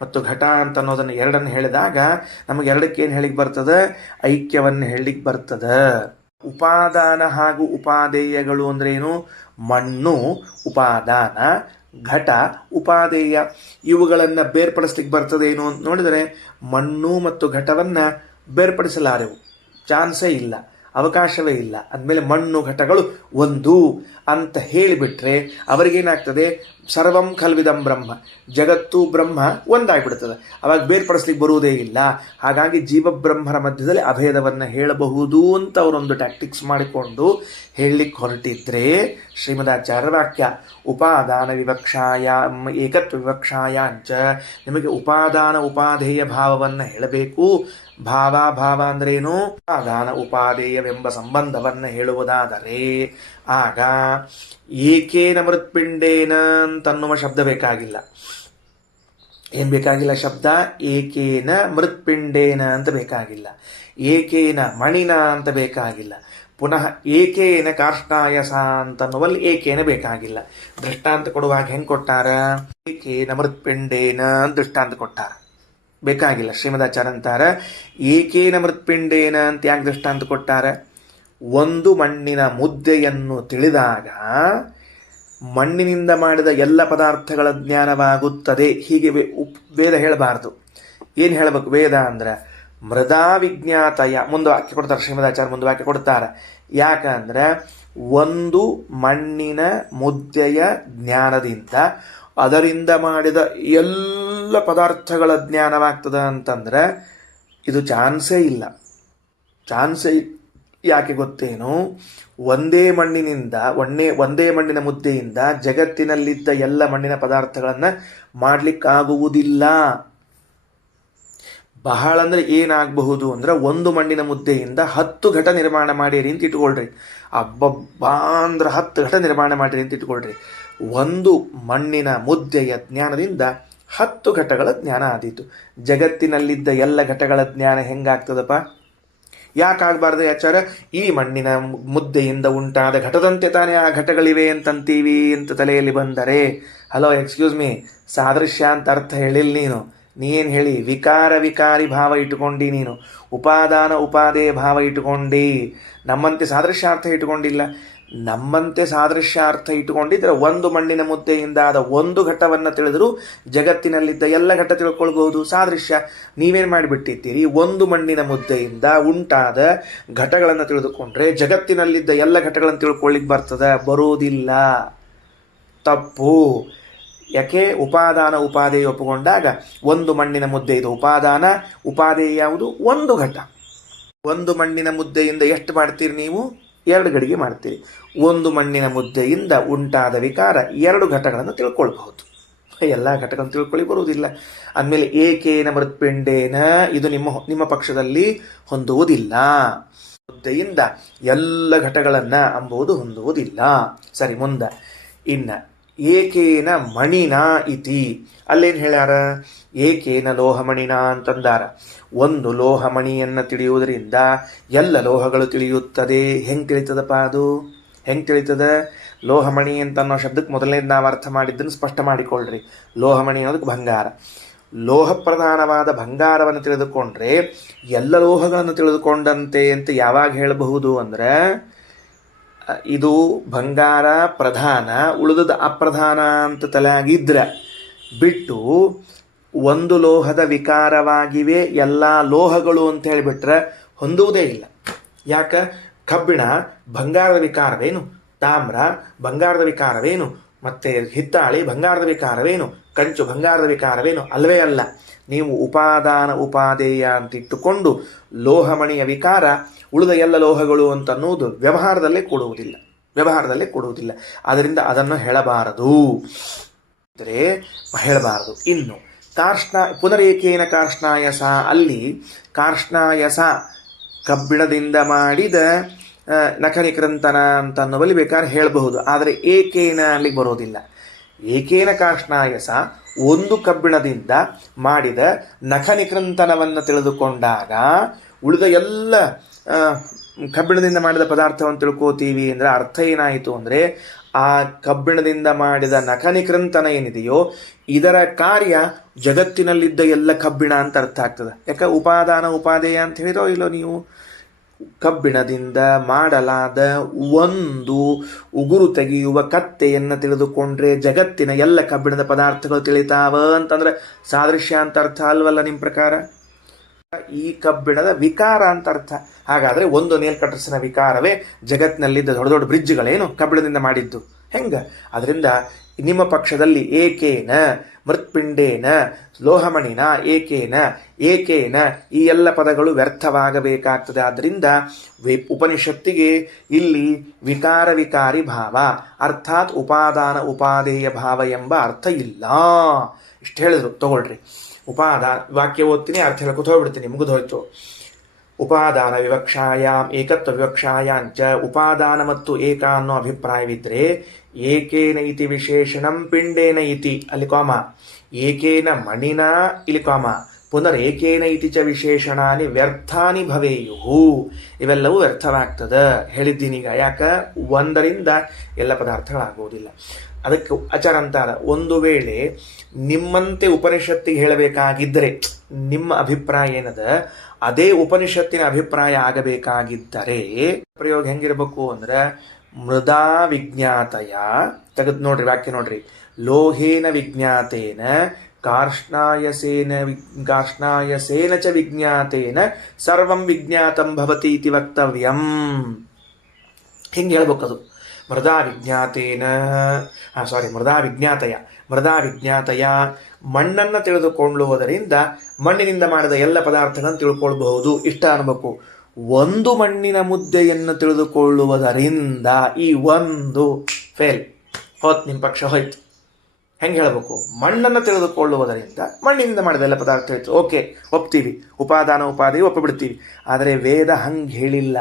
ಮತ್ತು ಘಟ ಅಂತ ಅನ್ನೋದನ್ನು ಎರಡನ್ನು ಹೇಳಿದಾಗ ನಮಗೆ ಎರಡಕ್ಕೆ ಏನು ಹೇಳಿಕ್ಕೆ ಬರ್ತದೆ? ಐಕ್ಯವನ್ನು ಹೇಳಿಕ್ಕೆ ಬರ್ತದೆ. ಉಪಾದಾನ ಹಾಗೂ ಉಪಾದೇಯಗಳು ಅಂದ್ರೇನು? ಮಣ್ಣು ಉಪಾದಾನ, ಘಟ ಉಪಾದೇಯ. ಇವುಗಳನ್ನು ಬೇರ್ಪಡಿಸ್ಲಿಕ್ಕೆ ಬರ್ತದೆ ಏನು ಅಂತ ನೋಡಿದರೆ, ಮಣ್ಣು ಮತ್ತು ಘಟವನ್ನು ಬೇರ್ಪಡಿಸಲಾರೆವು, ಚಾನ್ಸೇ ಇಲ್ಲ, ಅವಕಾಶವೇ ಇಲ್ಲ. ಅಂದಮೇಲೆ ಮಣ್ಣು ಘಟಗಳು ಒಂದು ಅಂತ ಹೇಳಿಬಿಟ್ರೆ ಅವರಿಗೇನಾಗ್ತದೆ? ಸರ್ವಂ ಖಲ್ವಿದಂ ಬ್ರಹ್ಮ, ಜಗತ್ತು ಬ್ರಹ್ಮ ಒಂದಾಗ್ಬಿಡ್ತದೆ. ಅವಾಗ ಬೇರ್ಪಡಿಸ್ಲಿಕ್ಕೆ ಬರುವುದೇ ಇಲ್ಲ. ಹಾಗಾಗಿ ಜೀವಬ್ರಹ್ಮರ ಮಧ್ಯದಲ್ಲಿ ಅಭೇದವನ್ನು ಹೇಳಬಹುದು ಅಂತ ಅವರೊಂದು ಟ್ಯಾಕ್ಟಿಕ್ಸ್ ಮಾಡಿಕೊಂಡು ಹೇಳಲಿಕ್ಕೆ ಹೊರಟಿದ್ರೆ, ಶ್ರೀಮದಾಚಾರ್ಯ ವಾಕ್ಯ ಉಪಾದಾನ ವಿವಕ್ಷಾಯ ಏಕತ್ವ ವಿವಕ್ಷಾಯಾಂಚ, ನಿಮಗೆ ಉಪಾದಾನ ಉಪಾಧೇಯ ಭಾವವನ್ನು ಹೇಳಬೇಕು. ಭಾವ ಅಂದ್ರೇನು? ಉಪಾದಾನ ಉಪಾದೇಯವೆಂಬ ಸಂಬಂಧವನ್ನು ಹೇಳುವುದಾದರೆ ಆಗ ಏಕೇನ ಮೃತ್ಪಿಂಡೇನ ಅಂತನ್ನುವ ಶಬ್ದ ಬೇಕಾಗಿಲ್ಲ. ಏನು ಬೇಕಾಗಿಲ್ಲ ಶಬ್ದ? ಏಕೇನ ಮೃತ್ಪಿಂಡೇನ ಅಂತ ಬೇಕಾಗಿಲ್ಲ. ಏಕೇನ ಮಣಿನ ಅಂತ ಬೇಕಾಗಿಲ್ಲ. ಪುನಃ ಏಕೇನ ಕಾರ್ಷ್ಣಾಯಸ ಅಂತನ್ನುವಲ್ಲಿ ಏಕೇನ ಬೇಕಾಗಿಲ್ಲ. ದೃಷ್ಟಾಂತ ಕೊಡುವಾಗ ಹೆಂಗೆ ಕೊಟ್ಟಾರ? ಏಕೇನ ಮೃತ್ಪಿಂಡೇನ ದೃಷ್ಟಾಂತ ಕೊಟ್ಟಾರ, ಬೇಕಾಗಿಲ್ಲ. ಶ್ರೀಮದಾಚಾರ್ಯ ಅಂತಾರ ಏಕೇನ ಮೃತ್ಪಿಂಡೇನ ಅಂತ ಯಾಕೆ ದೃಷ್ಟಾಂತ ಕೊಟ್ಟಾರ? ಒಂದು ಮಣ್ಣಿನ ಮುದ್ದೆಯನ್ನು ತಿಳಿದಾಗ ಮಣ್ಣಿನಿಂದ ಮಾಡಿದ ಎಲ್ಲ ಪದಾರ್ಥಗಳ ಜ್ಞಾನವಾಗುತ್ತದೆ. ಹೀಗೆ ವೇದ ಹೇಳಬಾರ್ದು. ಏನು ಹೇಳಬೇಕು ವೇದ ಅಂದ್ರೆ? ಮೃದಾ ವಿಜ್ಞಾತಯ. ಮುಂದೆ ವಾಕ್ಯ ಕೊಡ್ತಾರೆ ಶ್ರೀಮದಾಚಾರ್ಯ, ಮುಂದೆ ವಾಕ್ಯ ಕೊಡ್ತಾರೆ. ಯಾಕಂದ್ರೆ ಒಂದು ಮಣ್ಣಿನ ಮುದ್ದೆಯ ಜ್ಞಾನದಿಂದ ಅದರಿಂದ ಮಾಡಿದ ಎಲ್ಲ ಪದಾರ್ಥಗಳ ಜ್ಞಾನವಾಗ್ತದ ಅಂತಂದ್ರೆ ಇದು ಚಾನ್ಸೇ ಇಲ್ಲ. ಚಾನ್ಸೇ ಯಾಕೆ ಗೊತ್ತೇನು? ಒಂದೇ ಮಣ್ಣಿನ ಮುದ್ದೆಯಿಂದ ಜಗತ್ತಿನಲ್ಲಿದ್ದ ಎಲ್ಲ ಮಣ್ಣಿನ ಪದಾರ್ಥಗಳನ್ನು ಮಾಡಲಿಕ್ಕಾಗುವುದಿಲ್ಲ. ಬಹಳ ಅಂದರೆ ಏನಾಗಬಹುದು ಅಂದ್ರೆ, ಒಂದು ಮಣ್ಣಿನ ಮುದ್ದೆಯಿಂದ 10 ಘಟ ನಿರ್ಮಾಣ ಮಾಡಿರಿ ಅಂತ ಇಟ್ಕೊಳ್ರಿ. ಅಬ್ಬಬ್ಬಾ ಅಂದ್ರೆ 10 ಘಟ ನಿರ್ಮಾಣ ಮಾಡಿರಿ ಅಂತ ಇಟ್ಕೊಳ್ರಿ. ಒಂದು ಮಣ್ಣಿನ ಮುದ್ದೆಯ ಜ್ಞಾನದಿಂದ 10 ಘಟಗಳ ಜ್ಞಾನ ಆದೀತು. ಜಗತ್ತಿನಲ್ಲಿದ್ದ ಎಲ್ಲ ಘಟಗಳ ಜ್ಞಾನ ಹೆಂಗಾಗ್ತದಪ್ಪ? ಯಾಕಾಗಬಾರ್ದು ಆಚಾರ್ಯ? ಈ ಮಣ್ಣಿನ ಮುದ್ದೆಯಿಂದ ಉಂಟಾದ ಘಟದಂತೆ ತಾನೇ ಆ ಘಟಗಳಿವೆ ಅಂತಂತೀವಿ ಅಂತ ತಲೆಯಲ್ಲಿ ಬಂದರೆ, ಹಲೋ ಎಕ್ಸ್ಕ್ಯೂಸ್ ಮೀ, ಸಾದೃಶ್ಯ ಅಂತ ಅರ್ಥ ಹೇಳಿಲ್ಲ ನೀನು ಹೇಳಿ? ವಿಕಾರಿ ಭಾವ ಇಟ್ಟುಕೊಂಡಿ ನೀನು, ಉಪಾದಾನ ಉಪಾದೇಯ ಭಾವ ಇಟ್ಟುಕೊಂಡಿ. ನಮ್ಮಂತೆ ಸಾದೃಶ್ಯಾರ್ಥ ಇಟ್ಟುಕೊಂಡಿಲ್ಲ. ನಮ್ಮಂತೆ ಸಾದೃಶ್ಯಾರ್ಥ ಇಟ್ಟುಕೊಂಡಿದ್ರೆ ಒಂದು ಮಣ್ಣಿನ ಮುದ್ದೆಯಿಂದ ಆದ ಒಂದು ಘಟವನ್ನು ತಿಳಿದರೂ ಜಗತ್ತಿನಲ್ಲಿದ್ದ ಎಲ್ಲ ಘಟ ತಿಳ್ಕೊಳ್ಬಹುದು. ಸಾದೃಶ್ಯ ನೀವೇನು ಮಾಡಿಬಿಟ್ಟಿದ್ದೀರಿ? ಒಂದು ಮಣ್ಣಿನ ಮುದ್ದೆಯಿಂದ ಉಂಟಾದ ಘಟಗಳನ್ನು ತಿಳಿದುಕೊಂಡ್ರೆ ಜಗತ್ತಿನಲ್ಲಿದ್ದ ಎಲ್ಲ ಘಟಗಳನ್ನು ತಿಳ್ಕೊಳ್ಳಿಕ್ಕೆ ಬರ್ತದೆ? ಬರೋದಿಲ್ಲ. ತಪ್ಪು. ಯಾಕೆ? ಉಪಾದಾನ ಉಪಾದೇಯ ಒಪ್ಪುಕೊಂಡಾಗ ಒಂದು ಮಣ್ಣಿನ ಮುದ್ದೆ ಇದು ಉಪಾದಾನ, ಉಪಾದೇಯ ಯಾವುದು? ಒಂದು ಘಟ. ಒಂದು ಮಣ್ಣಿನ ಮುದ್ದೆಯಿಂದ ಎಷ್ಟು ಮಾಡ್ತೀರಿ ನೀವು? 2 ಗಡಿಗೆ ಮಾಡ್ತೀರಿ. ಒಂದು ಮಣ್ಣಿನ ಮುದ್ದೆಯಿಂದ ಉಂಟಾದ ವಿಕಾರ 2 ಘಟಗಳನ್ನು ತಿಳ್ಕೊಳ್ಬಹುದು. ಎಲ್ಲ ಘಟಗಳನ್ನು ತಿಳ್ಕೊಳ್ಳಿ ಬರುವುದಿಲ್ಲ. ಅಂದಮೇಲೆ ಏಕೇನ ಮೃತ್ಪಿಂಡೇನ ಇದು ನಿಮ್ಮ ಪಕ್ಷದಲ್ಲಿ ಹೊಂದುವುದಿಲ್ಲ. ಮುದ್ದೆಯಿಂದ ಎಲ್ಲ ಘಟಗಳನ್ನು ಅಂಬುವುದು ಹೊಂದುವುದಿಲ್ಲ. ಸರಿ, ಮುಂದೆ ಇನ್ನು ಏಕೇನ ಮಣಿನ ಇತಿ. ಅಲ್ಲೇನು ಹೇಳ್ಯಾರ? ಏಕೇನ ಲೋಹಮಣಿನ ಅಂತಂದಾರ. ಒಂದು ಲೋಹಮಣಿಯನ್ನು ತಿಳಿಯುವುದರಿಂದ ಎಲ್ಲ ಲೋಹಗಳು ತಿಳಿಯುತ್ತದೆ. ಹೆಂಗೆ ತಿಳಿತದಪ್ಪ ಅದು? ಹೆಂಗೆ ತಿಳಿತದೆ? ಲೋಹಮಣಿ ಅಂತ ಅನ್ನೋ ಶಬ್ದಕ್ಕೆ ಮೊದಲನೇದು ನಾವು ಅರ್ಥ ಮಾಡಿದ್ದನ್ನು ಸ್ಪಷ್ಟ ಮಾಡಿಕೊಳ್ಳ್ರಿ. ಲೋಹಮಣಿ ಅನ್ನೋದಕ್ಕೆ ಬಂಗಾರ. ಲೋಹ ಪ್ರಧಾನವಾದ ಬಂಗಾರವನ್ನು ತಿಳಿದುಕೊಂಡ್ರೆ ಎಲ್ಲ ಲೋಹಗಳನ್ನು ತಿಳಿದುಕೊಂಡಂತೆ ಅಂತ ಯಾವಾಗ ಹೇಳಬಹುದು ಅಂದರೆ, ಇದು ಬಂಗಾರ ಪ್ರಧಾನ, ಉಳಿದದ ಅಪ್ರಧಾನ ಅಂತ ತಲೆಯಾಗಿದ್ರೆ ಬಿಟ್ಟು ಒಂದು ಲೋಹದ ವಿಕಾರವಾಗಿವೆ ಎಲ್ಲ ಲೋಹಗಳು ಅಂತ ಹೇಳಿಬಿಟ್ರೆ ಹೊಂದುವುದೇ ಇಲ್ಲ. ಯಾಕೆ? ಕಬ್ಬಿಣ ಬಂಗಾರದ ವಿಕಾರವೇನು? ತಾಮ್ರ ಬಂಗಾರದ ವಿಕಾರವೇನು? ಮತ್ತೆ ಹಿತ್ತಾಳಿ ಬಂಗಾರದ ವಿಕಾರವೇನು, ಕಂಚು ಬಂಗಾರದ ವಿಕಾರವೇನು? ಅಲ್ಲವೇ ಅಲ್ಲ. ನೀವು ಉಪಾದಾನ ಉಪಾದೇಯ ಅಂತಿಟ್ಟುಕೊಂಡು ಲೋಹಮಣಿಯ ವಿಕಾರ ಉಳಿದ ಎಲ್ಲ ಲೋಹಗಳು ಅಂತನ್ನುವುದು ವ್ಯವಹಾರದಲ್ಲೇ ಕೊಡುವುದಿಲ್ಲ. ಆದ್ದರಿಂದ ಅದನ್ನು ಹೇಳಬಾರದು. ಇನ್ನು ಪುನರೇಕೇನ ಕಾರ್ಷ್ಣಾಯಸ, ಅಲ್ಲಿ ಕಾರ್ಷ್ಣಾಯಸ ಕಬ್ಬಿಣದಿಂದ ಮಾಡಿದ ನಖನಿಕೃಂತನ ಅಂತನ್ನುವಲ್ಲಿ ಬೇಕಾದ್ರೆ ಹೇಳಬಹುದು. ಆದರೆ ಏಕೇನ ಅಲ್ಲಿಗೆ ಬರೋದಿಲ್ಲ. ಏಕೇನ ಕಾರ್ಷ್ಣಾಯಸ, ಒಂದು ಕಬ್ಬಿಣದಿಂದ ಮಾಡಿದ ನಖನಿಕೃಂತನವನ್ನು ತಿಳಿದುಕೊಂಡಾಗ ಉಳಿದ ಎಲ್ಲ ಕಬ್ಬಿಣದಿಂದ ಮಾಡಿದ ಪದಾರ್ಥವನ್ನು ತಿಳ್ಕೋತೀವಿ ಅಂದರೆ ಅರ್ಥ ಏನಾಯಿತು ಅಂದರೆ ಆ ಕಬ್ಬಿಣದಿಂದ ಮಾಡಿದ ನಖನಿಕೃಂತನ ಏನಿದೆಯೋ ಇದರ ಕಾರ್ಯ ಜಗತ್ತಿನಲ್ಲಿದ್ದ ಎಲ್ಲ ಕಬ್ಬಿಣ ಅಂತ ಅರ್ಥ ಆಗ್ತದೆ. ಯಾಕೆ ಉಪಾದಾನ ಉಪಾದೇಯ ಅಂತ ಹೇಳಿರೋ ಇಲ್ಲೋ ನೀವು? ಕಬ್ಬಿಣದಿಂದ ಮಾಡಲಾದ ಒಂದು ಉಗುರು ತೆಗೆಯುವ ಕತ್ತೆಯನ್ನು ತಿಳಿದುಕೊಂಡ್ರೆ ಜಗತ್ತಿನ ಎಲ್ಲ ಕಬ್ಬಿಣದ ಪದಾರ್ಥಗಳು ತಿಳಿತಾವ ಅಂತಂದ್ರೆ ಸಾದೃಶ್ಯ ಅಂತ ಅರ್ಥ ಅಲ್ವಲ್ಲ ನಿಮ್ಮ ಪ್ರಕಾರ? ಈ ಕಬ್ಬಿಣದ ವಿಕಾರ ಅಂತ ಅರ್ಥ. ಹಾಗಾದ್ರೆ ಒಂದು ನೇಲ್ ಕಟರ್ಸಿನ ವಿಕಾರವೇ ಜಗತ್ತಿನಲ್ಲಿದ್ದ ದೊಡ್ಡ ದೊಡ್ಡ ಬ್ರಿಡ್ಜ್ಗಳೇನು ಕಬ್ಬಿಣದಿಂದ ಮಾಡಿದ್ದು ಹೆಂಗ? ಅದರಿಂದ ನಿಮ್ಮ ಪಕ್ಷದಲ್ಲಿ ಏಕೇನ ಮೃತ್ಪಿಂಡೇನ ಲೋಹಮಣಿನ ಏಕೇನ ಈ ಎಲ್ಲ ಪದಗಳು ವ್ಯರ್ಥವಾಗಬೇಕಾಗ್ತದೆ. ಆದ್ದರಿಂದ ಉಪನಿಷತ್ತಿಗೆ ಇಲ್ಲಿ ವಿಕಾರಿ ಭಾವ ಅರ್ಥಾತ್ ಉಪಾದಾನ ಉಪಾದೇಯ ಭಾವ ಎಂಬ ಅರ್ಥ ಇಲ್ಲ. ಇಷ್ಟು ಹೇಳಿದ್ರು. ತಗೊಳ್ರಿ, ವಾಕ್ಯ ಓದ್ತೀನಿ, ಅರ್ಥ ಹೇಳ್ಕೊತ ಹೋಗ್ಬಿಡ್ತೀನಿ, ಮುಗಿದೋಯ್ತು. ಉಪಾದಾನ ವಿವಕ್ಷಾಯಾಮ್ ಏಕತ್ವ ವಿವಕ್ಷಾಯಾಂಚ, ಉಪಾದಾನ ಮತ್ತು ಏಕ ಅನ್ನೋ ಅಭಿಪ್ರಾಯವಿದ್ರೆ ಏಕೇನ ಇತಿ ವಿಶೇಷಣಂ ಪಿಂಡೇನ ಇತಿ ಅಲ್ಲಿ ಕಾಮ, ಏಕೇನ ಮಣಿನ ಇಲ್ಲಿ ಕಾಮ, ಪುನರೇಕೇನ ಇತಿ ಚ ವಿಶೇಷಣಾನಿ ವ್ಯರ್ಥಾನಿ ಭವೇಯು, ಇವೆಲ್ಲವೂ ವ್ಯರ್ಥವಾಗ್ತದೆ ಹೇಳಿದ್ದೀನಿ. ಈಗ ಯಾಕ? ಒಂದರಿಂದ ಎಲ್ಲ ಪದಾರ್ಥಗಳಾಗುವುದಿಲ್ಲ. ಅದಕ್ಕೆ ಆಚಾರ ಅಂತಾರ, ಒಂದು ವೇಳೆ ನಿಮ್ಮಂತೆ ಉಪನಿಷತ್ತಿಗೆ ಹೇಳಬೇಕಾಗಿದ್ದರೆ ನಿಮ್ಮ ಅಭಿಪ್ರಾಯ ಏನದ ಅದೇ ಉಪನಿಷತ್ತಿನ ಅಭಿಪ್ರಾಯ ಆಗಬೇಕಾಗಿದ್ದರೆ ಪ್ರಯೋಗ ಹೆಂಗಿರಬೇಕು ಅಂದ್ರೆ ಮೃದಾ ವಿಜ್ಞಾತಯ ತೆಗೆದು ನೋಡ್ರಿ, ವಾಕ್ಯ ನೋಡ್ರಿ. ಲೋಹೇನ ವಿಜ್ಞಾತೇನ ಕಾರ್ಷ್ಣಾಯಸೇನ ಚ ವಿಜ್ಞಾತೇನ ಸರ್ವಂ ವಿಜ್ಞಾತಂ ಭವತಿ ಇತಿ ವಕ್ತವ್ಯಂ. ಹಿಂಗೆ ಹೇಳ್ಬೇಕದು. ಮೃದಾ ವಿಜ್ಞಾತಯ ಮಣ್ಣನ್ನು ತಿಳಿದುಕೊಳ್ಳುವುದರಿಂದ ಮಣ್ಣಿನಿಂದ ಮಾಡಿದ ಎಲ್ಲ ಪದಾರ್ಥಗಳನ್ನು ತಿಳ್ಕೊಳ್ಬಹುದು ಇಷ್ಟ ಅನ್ಬೇಕು. ಒಂದು ಮಣ್ಣಿನ ಮುದ್ದೆಯನ್ನು ತಿಳಿದುಕೊಳ್ಳುವುದರಿಂದ ಈ ಒಂದು ಫೇಲ್ ಹೋತ್, ನಿಮ್ಮ ಪಕ್ಷ ಹೋಯ್ತು. ಹೆಂಗೆ ಹೇಳಬೇಕು? ಮಣ್ಣನ್ನು ತಿಳಿದುಕೊಳ್ಳುವುದರಿಂದ ಮಣ್ಣಿನಿಂದ ಮಾಡಿದ ಎಲ್ಲ ಪದಾರ್ಥ ಹೋಯ್ತು, ಓಕೆ ಒಪ್ತೀವಿ, ಉಪಾದಾನ ಉಪಾದೇಯ ಒಪ್ಪಿಬಿಡ್ತೀವಿ. ಆದರೆ ವೇದ ಹಂಗೆ ಹೇಳಿಲ್ಲ.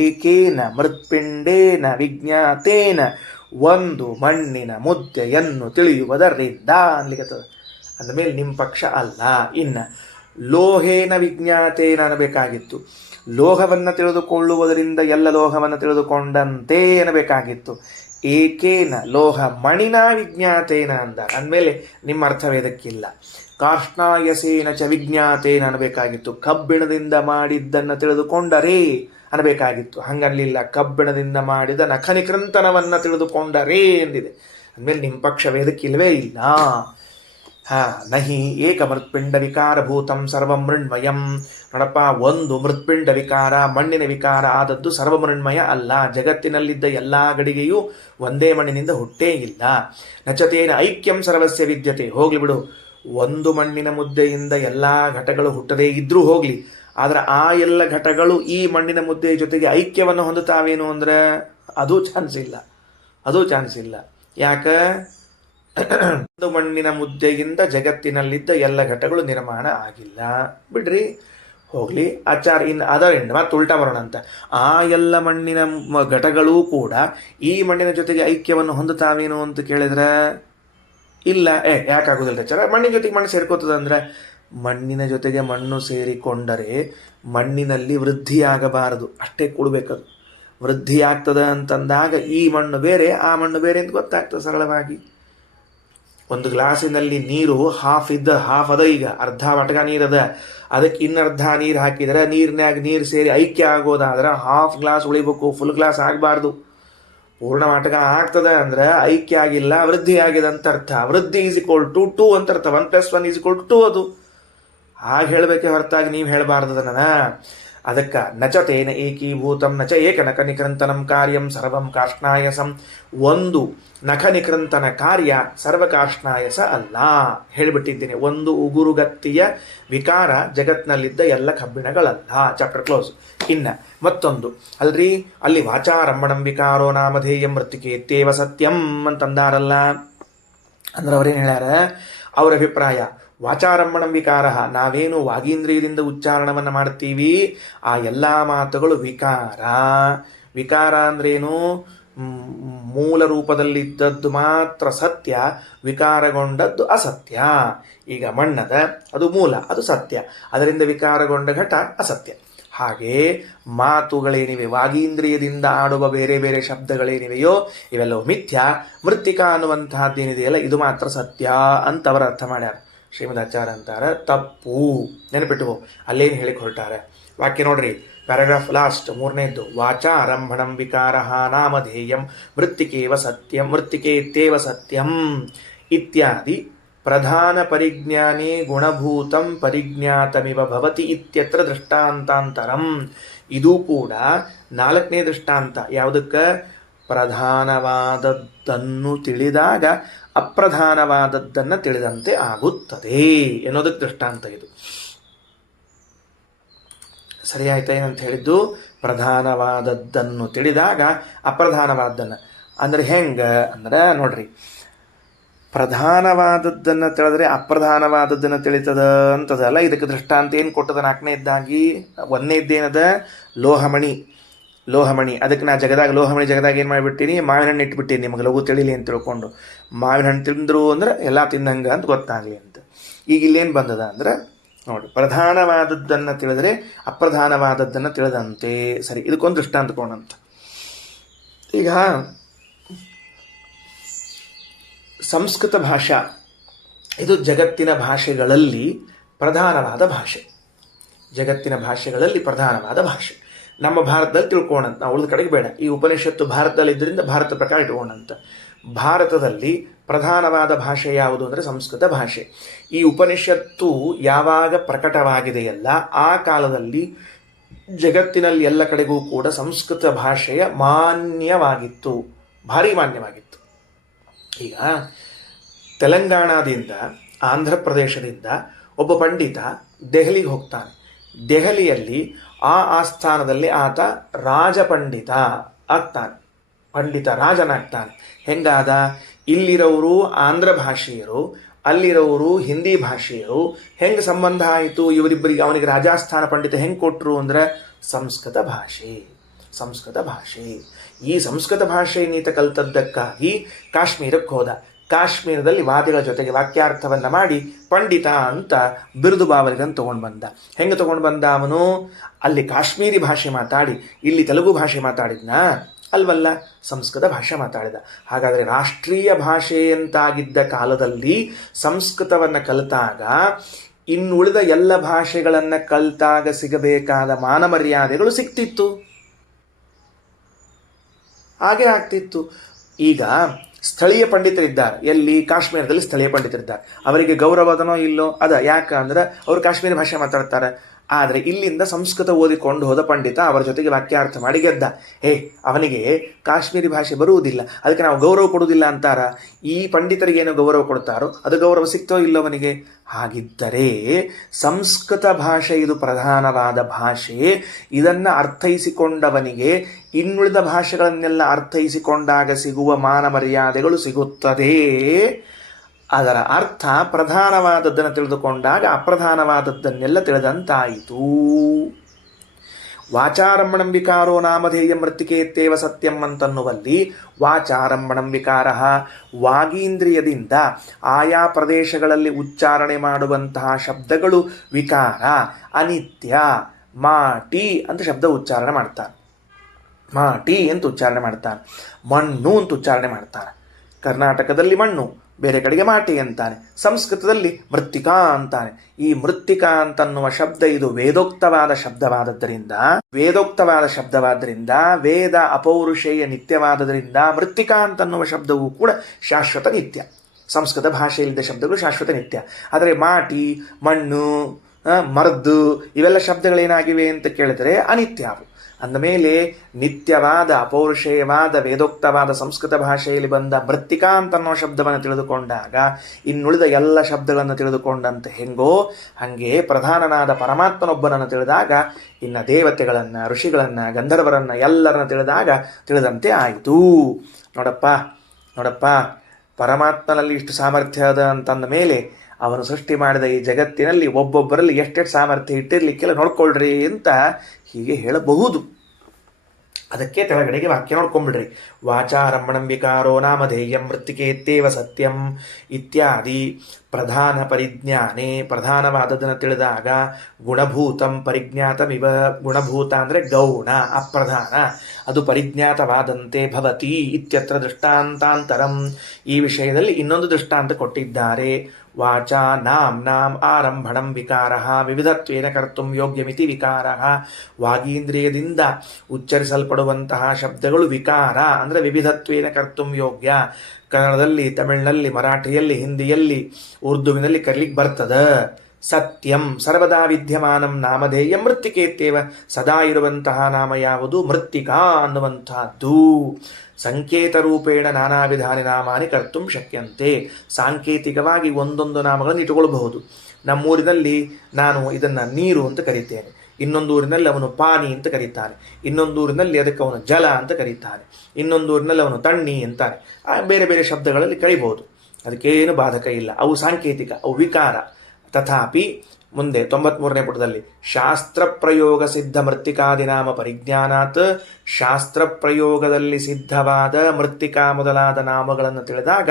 ಏಕೇನ ಮೃತ್ಪಿಂಡೇನ ವಿಜ್ಞಾತೇನ, ಒಂದು ಮಣ್ಣಿನ ಮುದ್ದೆಯನ್ನು ತಿಳಿಯುವುದರಿಂದ ಅನ್ಲಿಕ್ಕತ್ತದ. ಅಂದಮೇಲೆ ನಿಮ್ಮ ಪಕ್ಷ ಅಲ್ಲ. ಇನ್ನು ಲೋಹೇನ ವಿಜ್ಞಾತೇನ ಅನ್ನಬೇಕಾಗಿತ್ತು. ಲೋಹವನ್ನು ತಿಳಿದುಕೊಳ್ಳುವುದರಿಂದ ಎಲ್ಲ ಲೋಹವನ್ನು ತಿಳಿದುಕೊಂಡಂತೆ ಅನ್ನಬೇಕಾಗಿತ್ತು. ಏಕೇನ ಲೋಹ ಮಣಿನ ವಿಜ್ಞಾತೇನ ಅಂದ ಅಂದಮೇಲೆ ನಿಮ್ಮ ಅರ್ಥವೇದಕ್ಕಿಲ್ಲ. ಕಾರ್ಷ್ಣಾಯಸೇನ ಚ ವಿಜ್ಞಾತೇನ ಅನ್ನಬೇಕಾಗಿತ್ತು. ಕಬ್ಬಿಣದಿಂದ ಮಾಡಿದ್ದನ್ನು ತಿಳಿದುಕೊಂಡರೇ ಅನ್ನಬೇಕಾಗಿತ್ತು. ಹಂಗಲ್ಲಿಲ್ಲ. ಕಬ್ಬಿಣದಿಂದ ಮಾಡಿದ ನಖನಿಕೃಂತನವನ್ನು ತಿಳಿದುಕೊಂಡರೇ ಎಂದಿದೆ. ಅಂದಮೇಲೆ ನಿಮ್ಮ ಪಕ್ಷ ವೇದಕ್ಕಿಲ್ವೇ ಇಲ್ಲ. ನಹಿ ಏಕ ಮೃತ್ಪಿಂಡ ವಿಕಾರಭೂತಂ ಸರ್ವಮೃಣ್ಮಯಂ. ನೋಡಪ್ಪ, ಒಂದು ಮೃತ್ಪಿಂಡ ವಿಕಾರ ಮಣ್ಣಿನ ವಿಕಾರ ಆದದ್ದು ಸರ್ವಮೃಣ್ಮಯ ಅಲ್ಲ. ಜಗತ್ತಿನಲ್ಲಿದ್ದ ಎಲ್ಲ ಗಡಿಗೆಯೂ ಒಂದೇ ಮಣ್ಣಿನಿಂದ ಹುಟ್ಟೇ ಇಲ್ಲ. ನಚತೇನ ಐಕ್ಯಂ ಸರ್ವಸ್ಯ ವಿದ್ಯತೆ. ಹೋಗ್ಲಿ ಬಿಡು, ಒಂದು ಮಣ್ಣಿನ ಮುದ್ದೆಯಿಂದ ಎಲ್ಲ ಘಟಗಳು ಹುಟ್ಟದೇ ಇದ್ರೂ ಹೋಗ್ಲಿ, ಆದ್ರೆ ಆ ಎಲ್ಲ ಘಟಗಳು ಈ ಮಣ್ಣಿನ ಮುದ್ದೆಯ ಜೊತೆಗೆ ಐಕ್ಯವನ್ನು ಹೊಂದುತ್ತಾವೇನು ಅಂದ್ರೆ ಅದು ಚಾನ್ಸ್ ಇಲ್ಲ. ಯಾಕ? ಒಂದು ಮಣ್ಣಿನ ಮುದ್ದೆಯಿಂದ ಜಗತ್ತಿನಲ್ಲಿದ್ದ ಎಲ್ಲ ಘಟಗಳು ನಿರ್ಮಾಣ ಆಗಿಲ್ಲ. ಬಿಡ್ರಿ, ಹೋಗ್ಲಿ. ಆಚಾರ ಇನ್ ಅದರ್ ಎಂಡ್ ಮತ್ತೆ ಉಲ್ಟಾ ಬರೋಣ ಅಂತ. ಆ ಎಲ್ಲ ಮಣ್ಣಿನ ಘಟಗಳೂ ಕೂಡ ಈ ಮಣ್ಣಿನ ಜೊತೆಗೆ ಐಕ್ಯವನ್ನು ಹೊಂದುತ್ತಾವೇನು ಅಂತ ಕೇಳಿದ್ರೆ ಇಲ್ಲ. ಯಾಕಾಗೋದಿಲ್ಲ ಆಚಾರ? ಮಣ್ಣಿನ ಜೊತೆಗೆ ಮಣ್ಣು ಸೇರ್ಕೋತದ ಅಂದ್ರೆ ಮಣ್ಣಿನ ಜೊತೆಗೆ ಮಣ್ಣು ಸೇರಿಕೊಂಡರೆ ಮಣ್ಣಿನಲ್ಲಿ ವೃದ್ಧಿಯಾಗಬಾರದು, ಅಷ್ಟೇ ಕೊಡಬೇಕದು. ವೃದ್ಧಿಯಾಗ್ತದ ಅಂತಂದಾಗ ಈ ಮಣ್ಣು ಬೇರೆ ಆ ಮಣ್ಣು ಬೇರೆ ಅಂತ ಗೊತ್ತಾಗ್ತದೆ ಸರಳವಾಗಿ. ಒಂದು ಗ್ಲಾಸಿನಲ್ಲಿ ನೀರು ಹಾಫ್ ಅದ, ಈಗ ಅರ್ಧ ಮಟಕ ನೀರದ, ಅದಕ್ಕೆ ಇನ್ನರ್ಧ ನೀರು ಹಾಕಿದರೆ ನೀರಿನಾಗ ನೀರು ಸೇರಿ ಐಕ್ಯ ಆಗೋದಾದ್ರೆ ಹಾಫ್ ಗ್ಲಾಸ್ ಉಳಿಬೇಕು, ಫುಲ್ ಗ್ಲಾಸ್ ಆಗಬಾರ್ದು. ಪೂರ್ಣ ಮಟಕ ಆಗ್ತದ ಅಂದ್ರೆ ಐಕ್ಯ ಆಗಿಲ್ಲ, ವೃದ್ಧಿ ಆಗಿದೆ ಅಂತ ಅರ್ಥ. ವೃದ್ಧಿ ಈಸ್ ಈಕ್ವಲ್ ಟು 2 ಅಂತ ಅರ್ಥ. 1+1 ಈಸ್ ಈಕ್ವಲ್ ಟು 2. ಅದು ಹಾಗೆ ಹೇಳಬೇಕೆ ಹೊರತಾಗಿ ನೀವು ಹೇಳಬಾರ್ದು ಅದನ್ನ. ಅದಕ್ಕೆ ನಚ ತೇನ ಏಕೀಭೂತಂ ನಚ ಏಕನಖ ನಿಕೃಂತನಂ ಕಾರ್ಯಂ ಸರ್ವಂ ಕಾರ್ಷ್ಣಾಯಸಂ. ಒಂದು ನಖ ನಿಕೃಂತನ ಕಾರ್ಯ ಸರ್ವಕಾರ್ಷ್ಣಾಯಸ ಅಲ್ಲ. ಹೇಳಿಬಿಟ್ಟಿದ್ದೀನಿ. ಒಂದು ಉಗುರುಗತ್ತಿಯ ವಿಕಾರ ಜಗತ್ನಲ್ಲಿದ್ದ ಎಲ್ಲ ಕಬ್ಬಿಣಗಳಲ್ಲ. Chapter close. ಇನ್ನು ಮತ್ತೊಂದು ಅಲ್ರಿ, ಅಲ್ಲಿ ವಾಚಾರಂಭಣಂ ವಿಕಾರೋ ನಾಮಧೇಯಂ ಮೃತ್ತಿಕೇತ್ಯೇವ ಸತ್ಯಂ ಅಂತಂದಾರಲ್ಲ. ಅಂದ್ರೆ ಅವ್ರೇನು ಹೇಳ್ಯಾರ, ಅವರ ಅಭಿಪ್ರಾಯ ವಾಚಾರಂಭಣಂ ವಿಕಾರ, ನಾವೇನು ವಾಗೀಂದ್ರಿಯದಿಂದ ಉಚ್ಚಾರಣವನ್ನು ಮಾಡ್ತೀವಿ ಆ ಎಲ್ಲ ಮಾತುಗಳು ವಿಕಾರ. ವಿಕಾರ ಅಂದ್ರೇನು? ಮೂಲ ರೂಪದಲ್ಲಿದ್ದದ್ದು ಮಾತ್ರ ಸತ್ಯ, ವಿಕಾರಗೊಂಡದ್ದು ಅಸತ್ಯ. ಈಗ ಮಣ್ಣದ ಅದು ಮೂಲ, ಅದು ಸತ್ಯ, ಅದರಿಂದ ವಿಕಾರಗೊಂಡ ಘಟ ಅಸತ್ಯ. ಹಾಗೆ ಮಾತುಗಳೇನಿವೆ, ವಾಗೀಂದ್ರಿಯದಿಂದ ಆಡುವ ಬೇರೆ ಬೇರೆ ಶಬ್ದಗಳೇನಿವೆಯೋ ಇವೆಲ್ಲವೂ ಮಿಥ್ಯ. ಮೃತ್ತಿಕಾ ಅನ್ನುವಂತಹದ್ದೇನಿದೆಯಲ್ಲ ಇದು ಮಾತ್ರ ಸತ್ಯ ಅಂತ ಅವರು ಅರ್ಥ ಮಾಡ್ಯಾರ. ಶ್ರೀಮದಾಚಾರ್ಯ ಅಂತಾರೆ ತಪ್ಪು. ನೆನಪಿಟ್ಟು ಅಲ್ಲೇನು ಹೇಳಿಕ್ ಹೊರಟಾರೆ ವಾಕ್ಯ ನೋಡ್ರಿ, ಪ್ಯಾರಾಗ್ರಾಫ್ ಲಾಸ್ಟ್ ಮೂರನೇದ್ದು. ವಾಚಾರಂಭಣಂ ವಿಕಾರ ನಾಮಧೇಯಂ ಮೃತ್ತಿಕೇವ ಸತ್ಯಂ ಮೃತ್ತಿಕೇತ್ಯೇವ ಸತ್ಯಂ ಇತ್ಯಾದಿ ಪ್ರಧಾನ ಪರಿಜ್ಞಾನೇ ಗುಣಭೂತಂ ಪರಿಜ್ಞಾತಮಿವ ಭವತಿ ಇತ್ಯತ್ರ ದೃಷ್ಟಾಂತಾಂತರಂ. ಇದು ಕೂಡ ನಾಲ್ಕನೇ ದೃಷ್ಟಾಂತ. ಯಾವುದಕ್ಕೆ? ಪ್ರಧಾನವಾದದ್ದನ್ನು ತಿಳಿದಾಗ ಅಪ್ರಧಾನವಾದದ್ದನ್ನು ತಿಳಿದಂತೆ ಆಗುತ್ತದೆ ಎನ್ನುವುದಕ್ಕೆ ದೃಷ್ಟಾಂತ ಇದು. ಸರಿ ಆಯ್ತಾ ಏನಂತ ಹೇಳಿದ್ದು? ಪ್ರಧಾನವಾದದ್ದನ್ನು ತಿಳಿದಾಗ ಅಪ್ರಧಾನವಾದದ್ದನ್ನು. ಅಂದ್ರೆ ಹೆಂಗ ಅಂದ್ರೆ ನೋಡ್ರಿ, ಪ್ರಧಾನವಾದದ್ದನ್ನು ತಿಳಿದ್ರೆ ಅಪ್ರಧಾನವಾದದ್ದನ್ನು ತಿಳಿತದ ಅಂತದಲ್ಲ. ಇದಕ್ಕೆ ದೃಷ್ಟಾಂತ ಏನು ಕೊಟ್ಟದ? ನಾಲ್ಕನೇ ಇದ್ದಾಗಿ ಒಂದನೇ ಇದ್ದೇನದ? ಲೋಹಮಣಿ. ಲೋಹಮಣಿ ಅದಕ್ಕೆ ನಾ ಲೋಹಮಣಿ ಜಗದಾಗ ಏನು ಮಾಡಿಬಿಟ್ಟಿನಿ? ಮಾವಿನ ಹಣ್ಣು ಇಟ್ಬಿಟ್ಟೀನಿ ನಿಮಗೆ ಲಘು ತಿಳಿಲಿ ಅಂತ ತಿಳ್ಕೊಂಡು. ಮಾವಿನ ಹಣ್ಣು ತಿಂದ್ರು ಅಂದ್ರೆ ಎಲ್ಲ ತಿಂದಂಗ ಅಂತ ಗೊತ್ತಾಗಲಿ ಅಂತ. ಈಗ ಇಲ್ಲೇನು ಬಂದದ ಅಂದ್ರೆ ನೋಡಿ, ಪ್ರಧಾನವಾದದ್ದನ್ನು ತಿಳಿದ್ರೆ ಅಪ್ರಧಾನವಾದದ್ದನ್ನು ತಿಳಿದಂತೆ. ಸರಿ, ಇದಕ್ಕೊಂದು ದೃಷ್ಟಾಂತ ಕೊಡೋಣಂತ. ಈಗ ಸಂಸ್ಕೃತ ಭಾಷಾ ಇದು ಜಗತ್ತಿನ ಭಾಷೆಗಳಲ್ಲಿ ಪ್ರಧಾನವಾದ ಭಾಷೆ. ಜಗತ್ತಿನ ಭಾಷೆಗಳಲ್ಲಿ ಪ್ರಧಾನವಾದ ಭಾಷೆ. ನಮ್ಮ ಭಾರತದಲ್ಲಿ ತಿಳ್ಕೊಳ್ಳೋಣಂತ, ನಾವು ಉಳಿದ ಕಡೆಗೆ ಬೇಡ. ಈ ಉಪನಿಷತ್ತು ಭಾರತದಲ್ಲಿ ಇದ್ದರಿಂದ ಭಾರತ ಪ್ರಕಾರ ಇಟ್ಕೊಳ್ಳೋಣಂತ. ಭಾರತದಲ್ಲಿ ಪ್ರಧಾನವಾದ ಭಾಷೆ ಯಾವುದು ಅಂದರೆ ಸಂಸ್ಕೃತ ಭಾಷೆ. ಈ ಉಪನಿಷತ್ತು ಯಾವಾಗ ಪ್ರಕಟವಾಗಿದೆಯಲ್ಲ ಆ ಕಾಲದಲ್ಲಿ ಜಗತ್ತಿನಲ್ಲಿ ಎಲ್ಲ ಕಡೆಗೂ ಕೂಡ ಸಂಸ್ಕೃತ ಭಾಷೆಯ ಮಾನ್ಯವಾಗಿತ್ತು, ಭಾರಿ ಮಾನ್ಯವಾಗಿತ್ತು. ಈಗ ತೆಲಂಗಾಣದಿಂದ ಆಂಧ್ರ ಪ್ರದೇಶದಿಂದ ಒಬ್ಬ ಪಂಡಿತ ದೆಹಲಿಗೆ ಹೋಗ್ತಾನೆ. ದೆಹಲಿಯಲ್ಲಿ ಆ ಆಸ್ಥಾನದಲ್ಲಿ ಆತ ರಾಜಪಂಡಿತ ಆಗ್ತಾನೆ, ಪಂಡಿತ ರಾಜನಾಗ್ತಾನೆ. ಹೆಂಗಾದ? ಇಲ್ಲಿರೋರು ಆಂಧ್ರ ಭಾಷೆಯರು, ಅಲ್ಲಿರೋರು ಹಿಂದಿ ಭಾಷೆಯರು. ಹೆಂಗೆ ಸಂಬಂಧ ಆಯಿತು ಇವರಿಬ್ಬರಿಗೆ? ಅವನಿಗೆ ರಾಜಸ್ಥಾನ ಪಂಡಿತ ಹೆಂಗೆ ಕೊಟ್ಟರು ಅಂದ್ರೆ ಸಂಸ್ಕೃತ ಭಾಷೆ. ಸಂಸ್ಕೃತ ಭಾಷೆ. ಈ ಸಂಸ್ಕೃತ ಭಾಷೆ ನೀತ ಕಲ್ತದ್ದಕ್ಕಾಗಿ ಕಾಶ್ಮೀರಕ್ಕೆ ಹೋದ. ಕಾಶ್ಮೀರದಲ್ಲಿ ವಾದಿಗಳ ಜೊತೆಗೆ ವಾಕ್ಯಾರ್ಥವನ್ನು ಮಾಡಿ ಪಂಡಿತ ಅಂತ ಬಿರುದು ಬಾವಲಿಗನ್ನು ತೊಗೊಂಡು ಬಂದ. ಹೆಂಗೆ ತೊಗೊಂಡು ಬಂದ ಅವನು? ಅಲ್ಲಿ ಕಾಶ್ಮೀರಿ ಭಾಷೆ ಮಾತಾಡಿ ಇಲ್ಲಿ ತೆಲುಗು ಭಾಷೆ ಮಾತಾಡಿದ್ನ ಅಲ್ವಲ್ಲ, ಸಂಸ್ಕೃತ ಭಾಷೆ ಮಾತಾಡಿದ. ಹಾಗಾದರೆ ರಾಷ್ಟ್ರೀಯ ಭಾಷೆ ಅಂತಾಗಿದ್ದ ಕಾಲದಲ್ಲಿ ಸಂಸ್ಕೃತವನ್ನು ಕಲಿತಾಗ ಇನ್ನುಳಿದ ಎಲ್ಲ ಭಾಷೆಗಳನ್ನು ಕಲಿತಾಗ ಸಿಗಬೇಕಾದ ಮಾನ ಮರ್ಯಾದೆಗಳು ಸಿಗ್ತಿತ್ತು, ಹಾಗೆ ಆಗ್ತಿತ್ತು. ಈಗ ಸ್ಥಳೀಯ ಪಂಡಿತರಿದ್ದಾರೆ, ಎಲ್ಲಿ? ಕಾಶ್ಮೀರದಲ್ಲಿ ಸ್ಥಳೀಯ ಪಂಡಿತರಿದ್ದಾರೆ. ಅವರಿಗೆ ಗೌರವದನೋ ಇಲ್ಲೋ? ಅದ ಯಾಕಂದ್ರೆ ಅವರು ಕಾಶ್ಮೀರಿ ಭಾಷೆ ಮಾತಾಡ್ತಾರೆ. ಆದರೆ ಇಲ್ಲಿಂದ ಸಂಸ್ಕೃತ ಓದಿಕೊಂಡು ಹೋದ ಪಂಡಿತ ಅವರ ಜೊತೆಗೆ ವಾಕ್ಯಾರ್ಥ ಮಾಡಿ ಗೆದ್ದ. ಅವನಿಗೆ ಕಾಶ್ಮೀರಿ ಭಾಷೆ ಬರುವುದಿಲ್ಲ, ಅದಕ್ಕೆ ನಾವು ಗೌರವ ಕೊಡುವುದಿಲ್ಲ ಅಂತಾರ. ಈ ಪಂಡಿತರಿಗೇನು ಗೌರವ ಕೊಡ್ತಾರೋ ಅದು ಗೌರವ ಸಿಕ್ತೋ ಇಲ್ಲೋ ಅವನಿಗೆ? ಹಾಗಿದ್ದರೆ ಸಂಸ್ಕೃತ ಭಾಷೆ ಇದು ಪ್ರಧಾನವಾದ ಭಾಷೆ. ಇದನ್ನು ಅರ್ಥೈಸಿಕೊಂಡವನಿಗೆ ಇನ್ನುಳಿದ ಭಾಷೆಗಳನ್ನೆಲ್ಲ ಅರ್ಥೈಸಿಕೊಂಡಾಗ ಸಿಗುವ ಮಾನ ಮರ್ಯಾದೆಗಳು ಸಿಗುತ್ತದೆ. ಅದರ ಅರ್ಥ ಪ್ರಧಾನವಾದದ್ದನ್ನು ತಿಳಿದುಕೊಂಡಾಗ ಅಪ್ರಧಾನವಾದದ್ದನ್ನೆಲ್ಲ ತಿಳಿದಂತಾಯಿತು. ವಾಚಾರಂಭಣಂ ವಿಕಾರೋ ನಾಮಧೇಯ ಮೃತ್ತಿಕೇತ್ಯೇವ ಸತ್ಯಂ ಅಂತನ್ನುವಲ್ಲಿ ವಾಚಾರಂಭಣಂ ವಿಕಾರ, ವಾಗೀಂದ್ರಿಯದಿಂದ ಆಯಾ ಪ್ರದೇಶಗಳಲ್ಲಿ ಉಚ್ಚಾರಣೆ ಮಾಡುವಂತಹ ಶಬ್ದಗಳು ವಿಕಾರ. ಅನಿತ್ಯ, ಮಾಟಿ ಅಂತ ಶಬ್ದ ಉಚ್ಚಾರಣೆ ಮಾಡ್ತಾನೆ, ಮಾಟಿ ಅಂತ ಉಚ್ಚಾರಣೆ ಮಾಡ್ತಾನೆ. ಮಣ್ಣು ಅಂತ ಉಚ್ಚಾರಣೆ ಮಾಡ್ತಾನೆ. ಕರ್ನಾಟಕದಲ್ಲಿ ಮಣ್ಣು, ಬೇರೆ ಕಡೆಗೆ ಮಾಟಿ ಅಂತಾನೆ. ಸಂಸ್ಕೃತದಲ್ಲಿ ಮೃತ್ತಿಕಾ ಅಂತಾನೆ. ಈ ಮೃತ್ತಿಕಾ ಅಂತನ್ನುವ ಶಬ್ದ ಇದು ವೇದೋಕ್ತವಾದ ಶಬ್ದವಾದ್ದರಿಂದ ವೇದ ಅಪೌರುಷೇಯ ನಿತ್ಯವಾದದ್ರಿಂದ ಮೃತ್ತಿಕಾ ಅಂತನ್ನುವ ಶಬ್ದವೂ ಕೂಡ ಶಾಶ್ವತ ನಿತ್ಯ. ಸಂಸ್ಕೃತ ಭಾಷೆಯಲ್ಲಿದ್ದ ಶಬ್ದಗಳು ಶಾಶ್ವತ ನಿತ್ಯ. ಆದರೆ ಮಾಟಿ, ಮಣ್ಣು, ಮರ್ದು ಇವೆಲ್ಲ ಶಬ್ದಗಳೇನಾಗಿವೆ ಅಂತ ಕೇಳಿದರೆ ಅನಿತ್ಯವು. ಅಂದಮೇಲೆ ನಿತ್ಯವಾದ ಅಪೌರುಷೇಯವಾದ ವೇದೋಕ್ತವಾದ ಸಂಸ್ಕೃತ ಭಾಷೆಯಲ್ಲಿ ಬಂದ ಮೃತ್ತಿಕಾ ಅಂತ ಅನ್ನೋ ಶಬ್ದವನ್ನು ತಿಳಿದುಕೊಂಡಾಗ ಇನ್ನುಳಿದ ಎಲ್ಲ ಶಬ್ದಗಳನ್ನು ತಿಳಿದುಕೊಂಡಂತೆ ಹೆಂಗೋ ಹಾಗೆ ಪ್ರಧಾನನಾದ ಪರಮಾತ್ಮನೊಬ್ಬನನ್ನು ತಿಳಿದಾಗ ಇನ್ನು ದೇವತೆಗಳನ್ನು, ಋಷಿಗಳನ್ನು, ಗಂಧರ್ವರನ್ನು ಎಲ್ಲರನ್ನು ತಿಳಿದಂತೆ ಆಯಿತು. ನೋಡಪ್ಪ ಪರಮಾತ್ಮನಲ್ಲಿ ಇಷ್ಟು ಸಾಮರ್ಥ್ಯ ಅದ ಅಂತಂದ ಮೇಲೆ ಅವನು ಸೃಷ್ಟಿ ಮಾಡಿದ ಈ ಜಗತ್ತಿನಲ್ಲಿ ಒಬ್ಬೊಬ್ಬರಲ್ಲಿ ಎಷ್ಟೆಷ್ಟು ಸಾಮರ್ಥ್ಯ ಇಟ್ಟಿರ್ಲಿಕ್ಕೆಲ್ಲ ನೋಡ್ಕೊಳ್ರಿ ಅಂತ ಹೀಗೆ ಹೇಳಬಹುದು. ಅದಕ್ಕೆ ಕೆಳಗಡೆಗೆ ವಾಕ್ಯ ನೋಡ್ಕೊಂಡ್ಬಿಡ್ರಿ. ವಾಚಾರಂಭಣಂ ವಿಕಾರೋ ನಾಮಧೇಯಂ ಮೃತ್ತಿಕೇತ್ತೇವ ಸತ್ಯಂ ಇತ್ಯಾದಿ. ಪ್ರಧಾನ ಪರಿಜ್ಞಾನೇ, ಪ್ರಧಾನವಾದದನ್ನು ತಿಳಿದಾಗ ಗುಣಭೂತಂ ಪರಿಜ್ಞಾತಮಿವ. ಗುಣಭೂತ ಅಂದರೆ ಗೌಣ, ಅಪ್ರಧಾನ, ಅದು ಪರಿಜ್ಞಾತವಾದಂತೆ ಭವತಿ ಇತ್ಯತ್ರ ದೃಷ್ಟಾಂತಾಂತರಂ. ಈ ವಿಷಯದಲ್ಲಿ ಇನ್ನೊಂದು ದೃಷ್ಟಾಂತ ಕೊಟ್ಟಿದ್ದಾರೆ. ವಾಚಾ ನಾಂ ಆರಂಭಣಂ ವಿಕಾರ ವಿವಿಧತ್ವೇನ ಕರ್ತುಂ ಯೋಗ್ಯಮಿತಿ ವಿಕಾರ. ವಾಗೀಂದ್ರಿಯದಿಂದ ಉಚ್ಚರಿಸಲ್ಪಡುವಂತಹ ಶಬ್ದಗಳು ವಿಕಾರ ಅಂದರೆ ವಿವಿಧತ್ವೇನ ಕರ್ತುಂ ಯೋಗ್ಯ. ಕನ್ನಡದಲ್ಲಿ, ತಮಿಳಿನಲ್ಲಿ, ಮರಾಠಿಯಲ್ಲಿ, ಹಿಂದಿಯಲ್ಲಿ, ಉರ್ದುವಿನಲ್ಲಿ ಕರೀಲಿಕ್ಕೆ ಬರ್ತದ. ಸತ್ಯಂ ಸರ್ವದಾ ವಿದ್ಯಮಾನಂ ನಾಮಧೇಯ ಮೃತ್ತಿಕೇತ್ತೇವ. ಸದಾ ಇರುವಂತಹ ನಾಮ ಯಾವುದು? ಮೃತ್ತಿಕಾ ಅನ್ನುವಂತಹದ್ದು. ಸಂಕೇತ ರೂಪೇಣ ನಾನಾ ವಿಧಾನಿ ನಾಮಾನಿ ಕರ್ತುಂ ಶಕ್ಯಂತೆ. ಸಾಂಕೇತಿಕವಾಗಿ ಒಂದೊಂದು ನಾಮಗಳನ್ನು ಇಟ್ಟುಕೊಳ್ಳಬಹುದು. ನಮ್ಮೂರಿನಲ್ಲಿ ನಾನು ಇದನ್ನು ನೀರು ಅಂತ ಕರೀತೇನೆ, ಇನ್ನೊಂದು ಊರಿನಲ್ಲಿ ಅವನು ಪಾನಿ ಅಂತ ಕರೀತಾನೆ, ಇನ್ನೊಂದು ಊರಿನಲ್ಲಿ ಅದಕ್ಕೆ ಅವನು ಜಲ ಅಂತ ಕರೀತಾನೆ, ಇನ್ನೊಂದು ಊರಿನಲ್ಲಿ ಅವನು ತಣ್ಣಿ ಅಂತಾನೆ. ಬೇರೆ ಬೇರೆ ಶಬ್ದಗಳಲ್ಲಿ ಕರೀಬಹುದು, ಅದಕ್ಕೇನು ಬಾಧಕ ಇಲ್ಲ. ಅವು ಸಾಂಕೇತಿಕ, ಅವು ವಿಕಾರ. ತಥಾಪಿ ಮುಂದೆ 93ನೇ ಪುಟದಲ್ಲಿ ಶಾಸ್ತ್ರ ಪ್ರಯೋಗ ಸಿದ್ಧ ಮೃತ್ತಿಕಾದಿನಾಮ ಪರಿಜ್ಞಾನಾತ್. ಶಾಸ್ತ್ರ ಪ್ರಯೋಗದಲ್ಲಿ ಸಿದ್ಧವಾದ ಮೃತ್ತಿಕಾ ಮೊದಲಾದ ನಾಮಗಳನ್ನು ತಿಳಿದಾಗ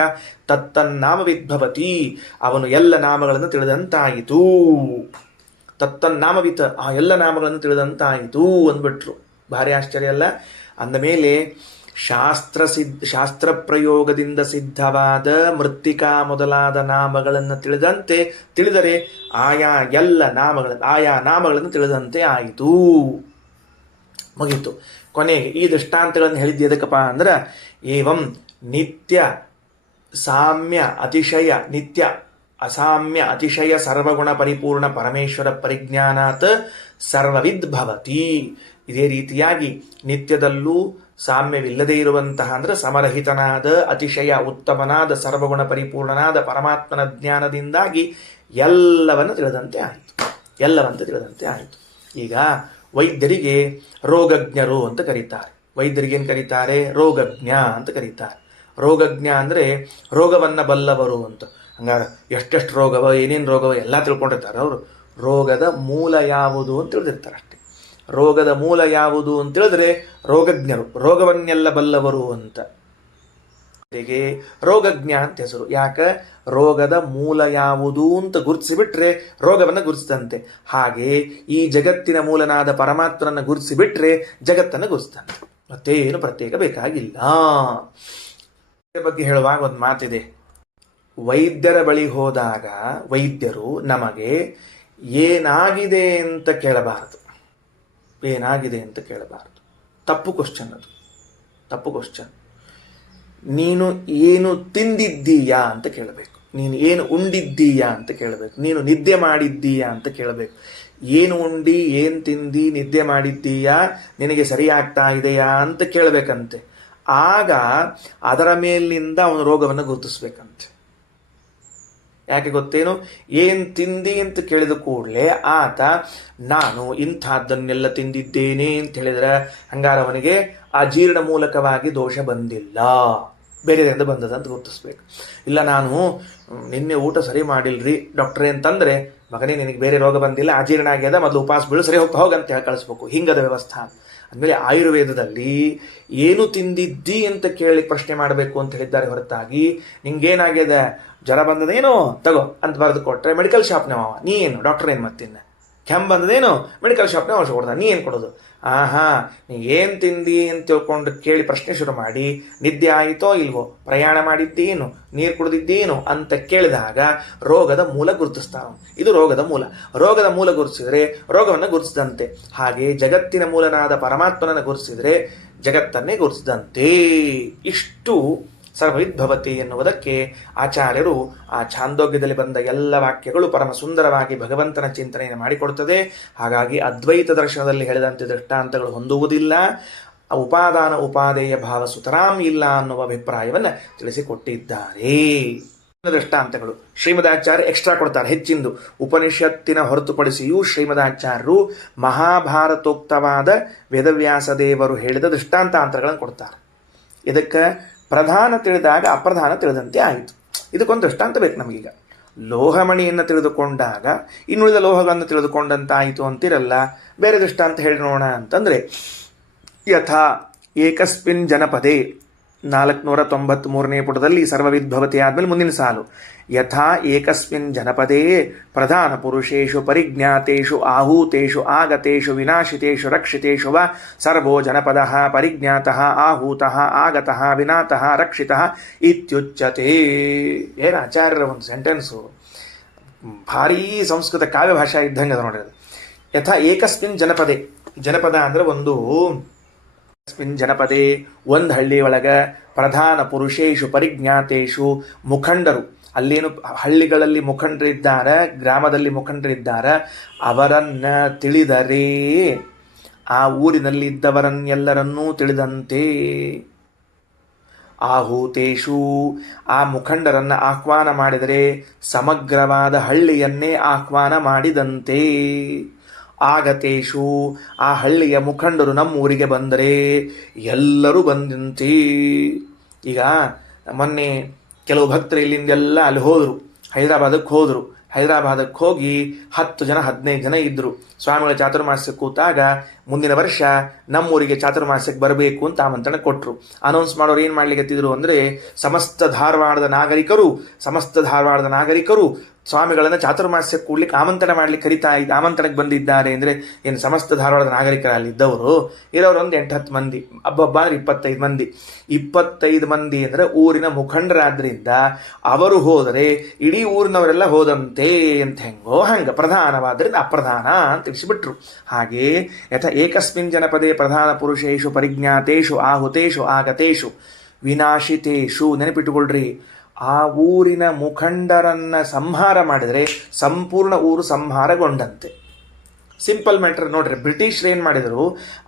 ತತ್ತನ್ನಾಮವಿದ್ಭವತಿ, ಅವನು ಎಲ್ಲ ನಾಮಗಳನ್ನು ತಿಳಿದಂತಾಯಿತು. ತತ್ತನ್ನಾಮವಿತ್, ಆ ಎಲ್ಲ ನಾಮಗಳನ್ನು ತಿಳಿದಂತಾಯಿತು ಅಂದ್ಬಿಟ್ರು. ಭಾರಿ ಆಶ್ಚರ್ಯ ಅಲ್ಲ? ಅಂದಮೇಲೆ ಶಾಸ್ತ್ರ ಪ್ರಯೋಗದಿಂದ ಸಿದ್ಧವಾದ ಮೃತ್ತಿಕಾ ಮೊದಲಾದ ನಾಮಗಳನ್ನು ತಿಳಿದರೆ ಆಯಾ ನಾಮಗಳನ್ನು ತಿಳಿದಂತೆ ಆಯಿತು. ಮುಗೀತು. ಕೊನೆಗೆ ಈ ದೃಷ್ಟಾಂತಗಳನ್ನು ಹೇಳಿದ್ದು ಎದಕ್ಕಪ್ಪ ಅಂದ್ರೆ, ಏವಂ ನಿತ್ಯ ಸಾಮ್ಯ ಅತಿಶಯ ನಿತ್ಯ ಅಸಾಮ್ಯ ಅತಿಶಯ ಸರ್ವಗುಣ ಪರಿಪೂರ್ಣ ಪರಮೇಶ್ವರ ಪರಿಜ್ಞಾನಾತ್ ಸರ್ವವಿದ್ ಭವತಿ. ಇದೇ ರೀತಿಯಾಗಿ ನಿತ್ಯದಲ್ಲೂ ಸಾಮ್ಯವಿಲ್ಲದೇ ಇರುವಂತಹ ಅಂದರೆ ಸಮರಹಿತನಾದ ಅತಿಶಯ ಉತ್ತಮನಾದ ಸರ್ವಗುಣ ಪರಿಪೂರ್ಣನಾದ ಪರಮಾತ್ಮನ ಜ್ಞಾನದಿಂದಾಗಿ ಎಲ್ಲವನ್ನು ತಿಳಿದಂತೆ ಆಯಿತು. ಈಗ ವೈದ್ಯರಿಗೆ ರೋಗಜ್ಞರು ಅಂತ ಕರೀತಾರೆ. ವೈದ್ಯರಿಗೇನು ಕರೀತಾರೆ? ರೋಗಜ್ಞ ಅಂತ ಕರೀತಾರೆ. ರೋಗಜ್ಞ ಅಂದರೆ ರೋಗವನ್ನು ಬಲ್ಲವರು ಅಂತ. ಹಂಗಾರೆ ಎಷ್ಟೆಷ್ಟು ರೋಗವ, ಏನೇನು ರೋಗವ ಎಲ್ಲ ತಿಳ್ಕೊಂಡಿರ್ತಾರೆ ಅವರು. ರೋಗದ ಮೂಲ ಯಾವುದು ಅಂತ ತಿಳಿದಿರ್ತಾರೆ ಅಷ್ಟೇ. ರೋಗದ ಮೂಲ ಯಾವುದು ಅಂತ ಹೇಳಿದ್ರೆ ರೋಗಜ್ಞರು, ರೋಗವನ್ನೆಲ್ಲ ಬಲ್ಲವರು ಅಂತ. ರೋಗಜ್ಞ ಅಂತ ಹೆಸರು. ಯಾಕೆ? ರೋಗದ ಮೂಲ ಯಾವುದು ಅಂತ ಗುರುತಿಸಿಬಿಟ್ರೆ ರೋಗವನ್ನು ಗುರುತಿಸಿದಂತೆ. ಹಾಗೆ ಈ ಜಗತ್ತಿನ ಮೂಲನಾದ ಪರಮಾತ್ಮನನ್ನು ಗುರುತಿಸಿಬಿಟ್ರೆ ಜಗತ್ತನ್ನು ಗುರುತಿಸಿದಂತೆ. ಮತ್ತೇನು ಪ್ರತ್ಯೇಕ ಬೇಕಾಗಿಲ್ಲ. ಬಗ್ಗೆ ಹೇಳುವಾಗ ಒಂದು ಮಾತಿದೆ. ವೈದ್ಯರ ಬಳಿ ಹೋದಾಗ ವೈದ್ಯರು ನಮಗೆ ಏನಾಗಿದೆ ಅಂತ ಕೇಳಬಾರದು. ತಪ್ಪು ಕ್ವಶ್ಚನ್ ಅದು. ನೀನು ಏನು ತಿಂದಿದ್ದೀಯಾ ಅಂತ ಕೇಳಬೇಕು. ನೀನು ಏನು ಉಂಡಿದ್ದೀಯಾ ಅಂತ ಕೇಳಬೇಕು. ನೀನು ನಿದ್ದೆ ಮಾಡಿದ್ದೀಯಾ ಅಂತ ಕೇಳಬೇಕು. ಏನು ಉಂಡಿ, ಏನು ತಿಂದಿ, ನಿದ್ದೆ ಮಾಡಿದ್ದೀಯಾ, ನಿನಗೆ ಸರಿಯಾಗ್ತಾ ಇದೆಯಾ ಅಂತ ಕೇಳಬೇಕಂತೆ. ಆಗ ಅದರ ಮೇಲಿನಿಂದ ಅವನು ರೋಗವನ್ನು ಗುರುತಿಸ್ಬೇಕಂತೆ. ಯಾಕೆ ಗೊತ್ತೇನು? ಏನು ತಿಂದಿ ಅಂತ ಕೇಳಿದ ಕೂಡಲೇ ಆತ ನಾನು ಇಂಥದ್ದನ್ನೆಲ್ಲ ತಿಂದಿದ್ದೇನೆ ಅಂತ ಹೇಳಿದ್ರೆ ಹಂಗಾರ ಅವನಿಗೆ ಅಜೀರ್ಣ ಮೂಲಕವಾಗಿ ದೋಷ ಬಂದಿಲ್ಲ, ಬೇರೆದಿಂದ ಬಂದದ ಅಂತ ಗುರುತಿಸ್ಬೇಕು. ಇಲ್ಲ ನಾನು ನಿನ್ನೆ ಊಟ ಸರಿ ಮಾಡಿಲ್ರಿ ಡಾಕ್ಟ್ರೇ ಅಂತಂದರೆ, ಮಗನೇ ನಿನಗೆ ಬೇರೆ ರೋಗ ಬಂದಿಲ್ಲ, ಅಜೀರ್ಣ ಆಗ್ಯದ, ಮೊದಲು ಉಪವಾಸ ಬೀಳು, ಸರಿ ಹೋಗಂತ ಹೇಳಿ ಕಳಿಸ್ಬೇಕು. ಹಿಂಗದ ವ್ಯವಸ್ಥೆ. ಅಂದಮೇಲೆ ಆಯುರ್ವೇದದಲ್ಲಿ ಏನು ತಿಂದಿದ್ದಿ ಅಂತ ಕೇಳಿ ಪ್ರಶ್ನೆ ಮಾಡಬೇಕು ಅಂತ ಹೇಳಿದ್ದಾರೆ ಹೊರತಾಗಿ ನಿಂಗೇನಾಗ್ಯದ, ಜ್ವರ ಬಂದದೇನೋ ತಗೋ ಅಂತ ಬರೆದು ಕೊಟ್ಟರೆ ಮೆಡಿಕಲ್ ಶಾಪ್ನವ ನೀ ಏನು ಡಾಕ್ಟರ್ ಏನು ಮತ್ತಿನ್ನ, ಕೆಮ್ಮು ಬಂದದೇನೋ ಮೆಡಿಕಲ್ ಶಾಪ್ನೇ ಔಷಧ ಕೊಡ್ದ, ನೀ ಏನು ಕೊಡೋದು? ನೀ ಏನು ತಿಂದಿ ಅಂತ ತಿಳ್ಕೊಂಡು ಕೇಳಿ ಪ್ರಶ್ನೆ ಶುರು ಮಾಡಿ ನಿದ್ದೆ ಆಯಿತೋ ಇಲ್ವೋ, ಪ್ರಯಾಣ ಮಾಡಿದ್ದೇನು, ನೀರು ಕುಡಿದಿದ್ದೇನು ಅಂತ ಕೇಳಿದಾಗ ರೋಗದ ಮೂಲ ಗುರುತಿಸ್ತಾವ. ಇದು ರೋಗದ ಮೂಲ ಗುರುತಿಸಿದರೆ ರೋಗವನ್ನು ಗುರುತಿಸಿದಂತೆ. ಹಾಗೆ ಜಗತ್ತಿನ ಮೂಲನಾದ ಪರಮಾತ್ಮನನ್ನು ಗುರುತಿಸಿದರೆ ಜಗತ್ತನ್ನೇ ಗುರುತಿಸಿದಂತೆ. ಇಷ್ಟು ಸರ್ವವಿದ್ಭವತಿ ಎನ್ನುವುದಕ್ಕೆ ಆಚಾರ್ಯರು ಆ ಛಾಂದೋಗ್ಯದಲ್ಲಿ ಬಂದ ಎಲ್ಲ ವಾಕ್ಯಗಳು ಪರಮ ಸುಂದರವಾಗಿ ಭಗವಂತನ ಚಿಂತನೆಯನ್ನು ಮಾಡಿಕೊಡುತ್ತದೆ. ಹಾಗಾಗಿ ಅದ್ವೈತ ದರ್ಶನದಲ್ಲಿ ಹೇಳಿದಂತೆ ದೃಷ್ಟಾಂತಗಳು ಹೊಂದುವುದಿಲ್ಲ, ಉಪಾದಾನ ಉಪಾದೇಯ ಭಾವ ಸುತರಾಂ ಇಲ್ಲ ಅನ್ನುವ ಅಭಿಪ್ರಾಯವನ್ನು ತಿಳಿಸಿಕೊಟ್ಟಿದ್ದಾರೆ. ದೃಷ್ಟಾಂತಗಳು ಶ್ರೀಮದಾಚಾರ್ಯ ಎಕ್ಸ್ಟ್ರಾ ಕೊಡ್ತಾರೆ, ಹೆಚ್ಚಿಂದು ಉಪನಿಷತ್ತಿನ ಹೊರತುಪಡಿಸಿಯೂ ಶ್ರೀಮದಾಚಾರ್ಯರು ಮಹಾಭಾರತೋಕ್ತವಾದ ವೇದವ್ಯಾಸ ದೇವರು ಹೇಳಿದ ದೃಷ್ಟಾಂತಾಂತರಗಳನ್ನು ಕೊಡ್ತಾರೆ. ಇದಕ್ಕೆ ಪ್ರಧಾನ ತಿಳಿದಾಗ ಅಪ್ರಧಾನ ತಿಳಿದಂತೆ ಆಯಿತು. ಇದಕ್ಕೊಂದು ದೃಷ್ಟಾಂತ ಬೇಕು ನಮಗೀಗ. ಲೋಹಮಣಿಯನ್ನು ತಿಳಿದುಕೊಂಡಾಗ ಇನ್ನುಳಿದ ಲೋಹಗಳನ್ನು ತಿಳಿದುಕೊಂಡಂತಾಯಿತು ಅಂತಿರಲ್ಲ. ಬೇರೆ ದೃಷ್ಟಾಂತ ಹೇಳಿ ನೋಡೋಣ ಅಂತಂದರೆ, ಯಥಾ ಏಕಸ್ಮಿನ್ ಜನಪದೇ 493ನೇ ಪುಟದಲ್ಲಿ ಸರ್ವವಿದ್ಭವತಿ ಆದಮೇಲೆ ಮುಂದಿನ ಸಾಲು, ಯಥಾ ಏಕಸ್ಮಿನ್ ಜನಪದೇ ಪ್ರಧಾನ ಪುರುಷೇಷು ಪರಿಜ್ಞಾತೇಷು ಆಹೂತೇಷು ಆಗತೇಷು ವಿನಾಶಿತೇಷು ರಕ್ಷಿತೇಷು ವ ಸರ್ವೋ ಜನಪದಃ ಪರಿಜ್ಞಾತಃ ಆಹೂತಃ ಆಗತಃ ವಿನಾತಃ ರಕ್ಷಿತಃ ಇತ್ಯುಚ್ಯತೆ. ಏನು ಆಚಾರ್ಯರ ಒಂದು ಸೆಂಟೆನ್ಸು, ಭಾರೀ ಸಂಸ್ಕೃತ ಕಾವ್ಯ ಭಾಷಾ ಇದ್ದಂಗೆ ಅದು ನೋಡಿರೋದು. ಯಥಾ ಏಕಸ್ಮಿನ್ ಜನಪದೇ, ಜನಪದ ಅಂದರೆ ಒಂದು ಜನಪದೇ ಒಂದು ಹಳ್ಳಿಯೊಳಗೆ ಪ್ರಧಾನ ಪುರುಷೇಷು ಪರಿಜ್ಞಾತೇಷು ಮುಖಂಡರು, ಅಲ್ಲೇನು ಹಳ್ಳಿಗಳಲ್ಲಿ ಮುಖಂಡರಿದ್ದಾರೆ, ಗ್ರಾಮದಲ್ಲಿ ಮುಖಂಡರಿದ್ದಾರೆ, ಅವರನ್ನ ತಿಳಿದರೆ ಆ ಊರಿನಲ್ಲಿದ್ದವರನ್ನೆಲ್ಲರನ್ನೂ ತಿಳಿದಂತೆ. ಆಹೂತೇಷು ಆ ಮುಖಂಡರನ್ನು ಆಹ್ವಾನ ಮಾಡಿದರೆ ಸಮಗ್ರವಾದ ಹಳ್ಳಿಯನ್ನೇ ಆಹ್ವಾನ ಮಾಡಿದಂತೆ. ಆಗತೇಷು ಆ ಹಳ್ಳಿಯ ಮುಖಂಡರು ನಮ್ಮೂರಿಗೆ ಬಂದರೆ ಎಲ್ಲರೂ ಬಂದಂತೆ. ಈಗ ಮೊನ್ನೆ ಕೆಲವು ಭಕ್ತರು ಇಲ್ಲಿಂದೆಲ್ಲ ಅಲ್ಲಿ ಹೋದರು, ಹೈದರಾಬಾದಕ್ಕೆ ಹೋದರು. ಹೈದರಾಬಾದಕ್ಕೆ ಹೋಗಿ 10 ಜನ 15 ಜನ ಇದ್ದರು. ಸ್ವಾಮಿಗಳ ಚಾತುರ್ಮಾಸ್ಯಕ್ಕೆ ಕೂತಾಗ ಮುಂದಿನ ವರ್ಷ ನಮ್ಮೂರಿಗೆ ಚಾತುರ್ಮಾಸ್ಯಕ್ಕೆ ಬರಬೇಕು ಅಂತ ಆಮಂತ್ರಣ ಕೊಟ್ಟರು. ಅನೌನ್ಸ್ ಮಾಡೋರು ಏನು ಮಾಡ್ಲಿಕ್ಕತ್ತಿದ್ರು ಅಂದರೆ, ಸಮಸ್ತ ಧಾರವಾಡದ ನಾಗರಿಕರು ಸ್ವಾಮಿಗಳನ್ನು ಚಾತುರ್ಮಾಸ್ಯಕ್ಕೆ ಕೂಡ್ಲಿಕ್ಕೆ ಆಮಂತ್ರಣ ಮಾಡ್ಲಿಕ್ಕೆ ಆಮಂತ್ರಣಕ್ಕೆ ಬಂದಿದ್ದಾರೆ. ಅಂದರೆ ಏನು ಸಮಸ್ತ ಧಾರವಾಡದ ನಾಗರಿಕರಲ್ಲಿದ್ದವರು ಇರೋರು ಒಂದು 8-10 ಮಂದಿ, ಹಬ್ಬ ಅಂದರೆ 25 ಮಂದಿ ಅಂದರೆ ಊರಿನ ಮುಖಂಡರಾದ್ರಿಂದ ಅವರು ಹೋದರೆ ಇಡೀ ಊರಿನವರೆಲ್ಲ ಹೋದಂತೆ ಅಂತ ಹೆಂಗೋ ಹಂಗೆ ಪ್ರಧಾನವಾದ್ರಿಂದ ಅಪ್ರಧಾನ ಅಂತ ತಿಳಿಸಿಬಿಟ್ರು. ಹಾಗೆ ಯಥ ಏಕಸ್ಮಿನ್ ಜನಪದೇ ಪ್ರಧಾನ ಪುರುಷೇಷು ಪರಿಜ್ಞಾತೇಷು ಆಹುತೇಷು ಆಗತೇಷು ವಿನಾಶಿತೇಷು. ನೆನಪಿಟ್ಟುಕೊಳ್ರಿ, ಆ ಊರಿನ ಮುಖಂಡರನ್ನ ಸಂಹಾರ ಮಾಡಿದರೆ ಸಂಪೂರ್ಣ ಊರು ಸಂಹಾರಗೊಂಡಂತೆ. ಸಿಂಪಲ್ ಮ್ಯಾಟರ್ ನೋಡ್ರಿ, ಬ್ರಿಟಿಷರು ಏನು ಮಾಡಿದರು,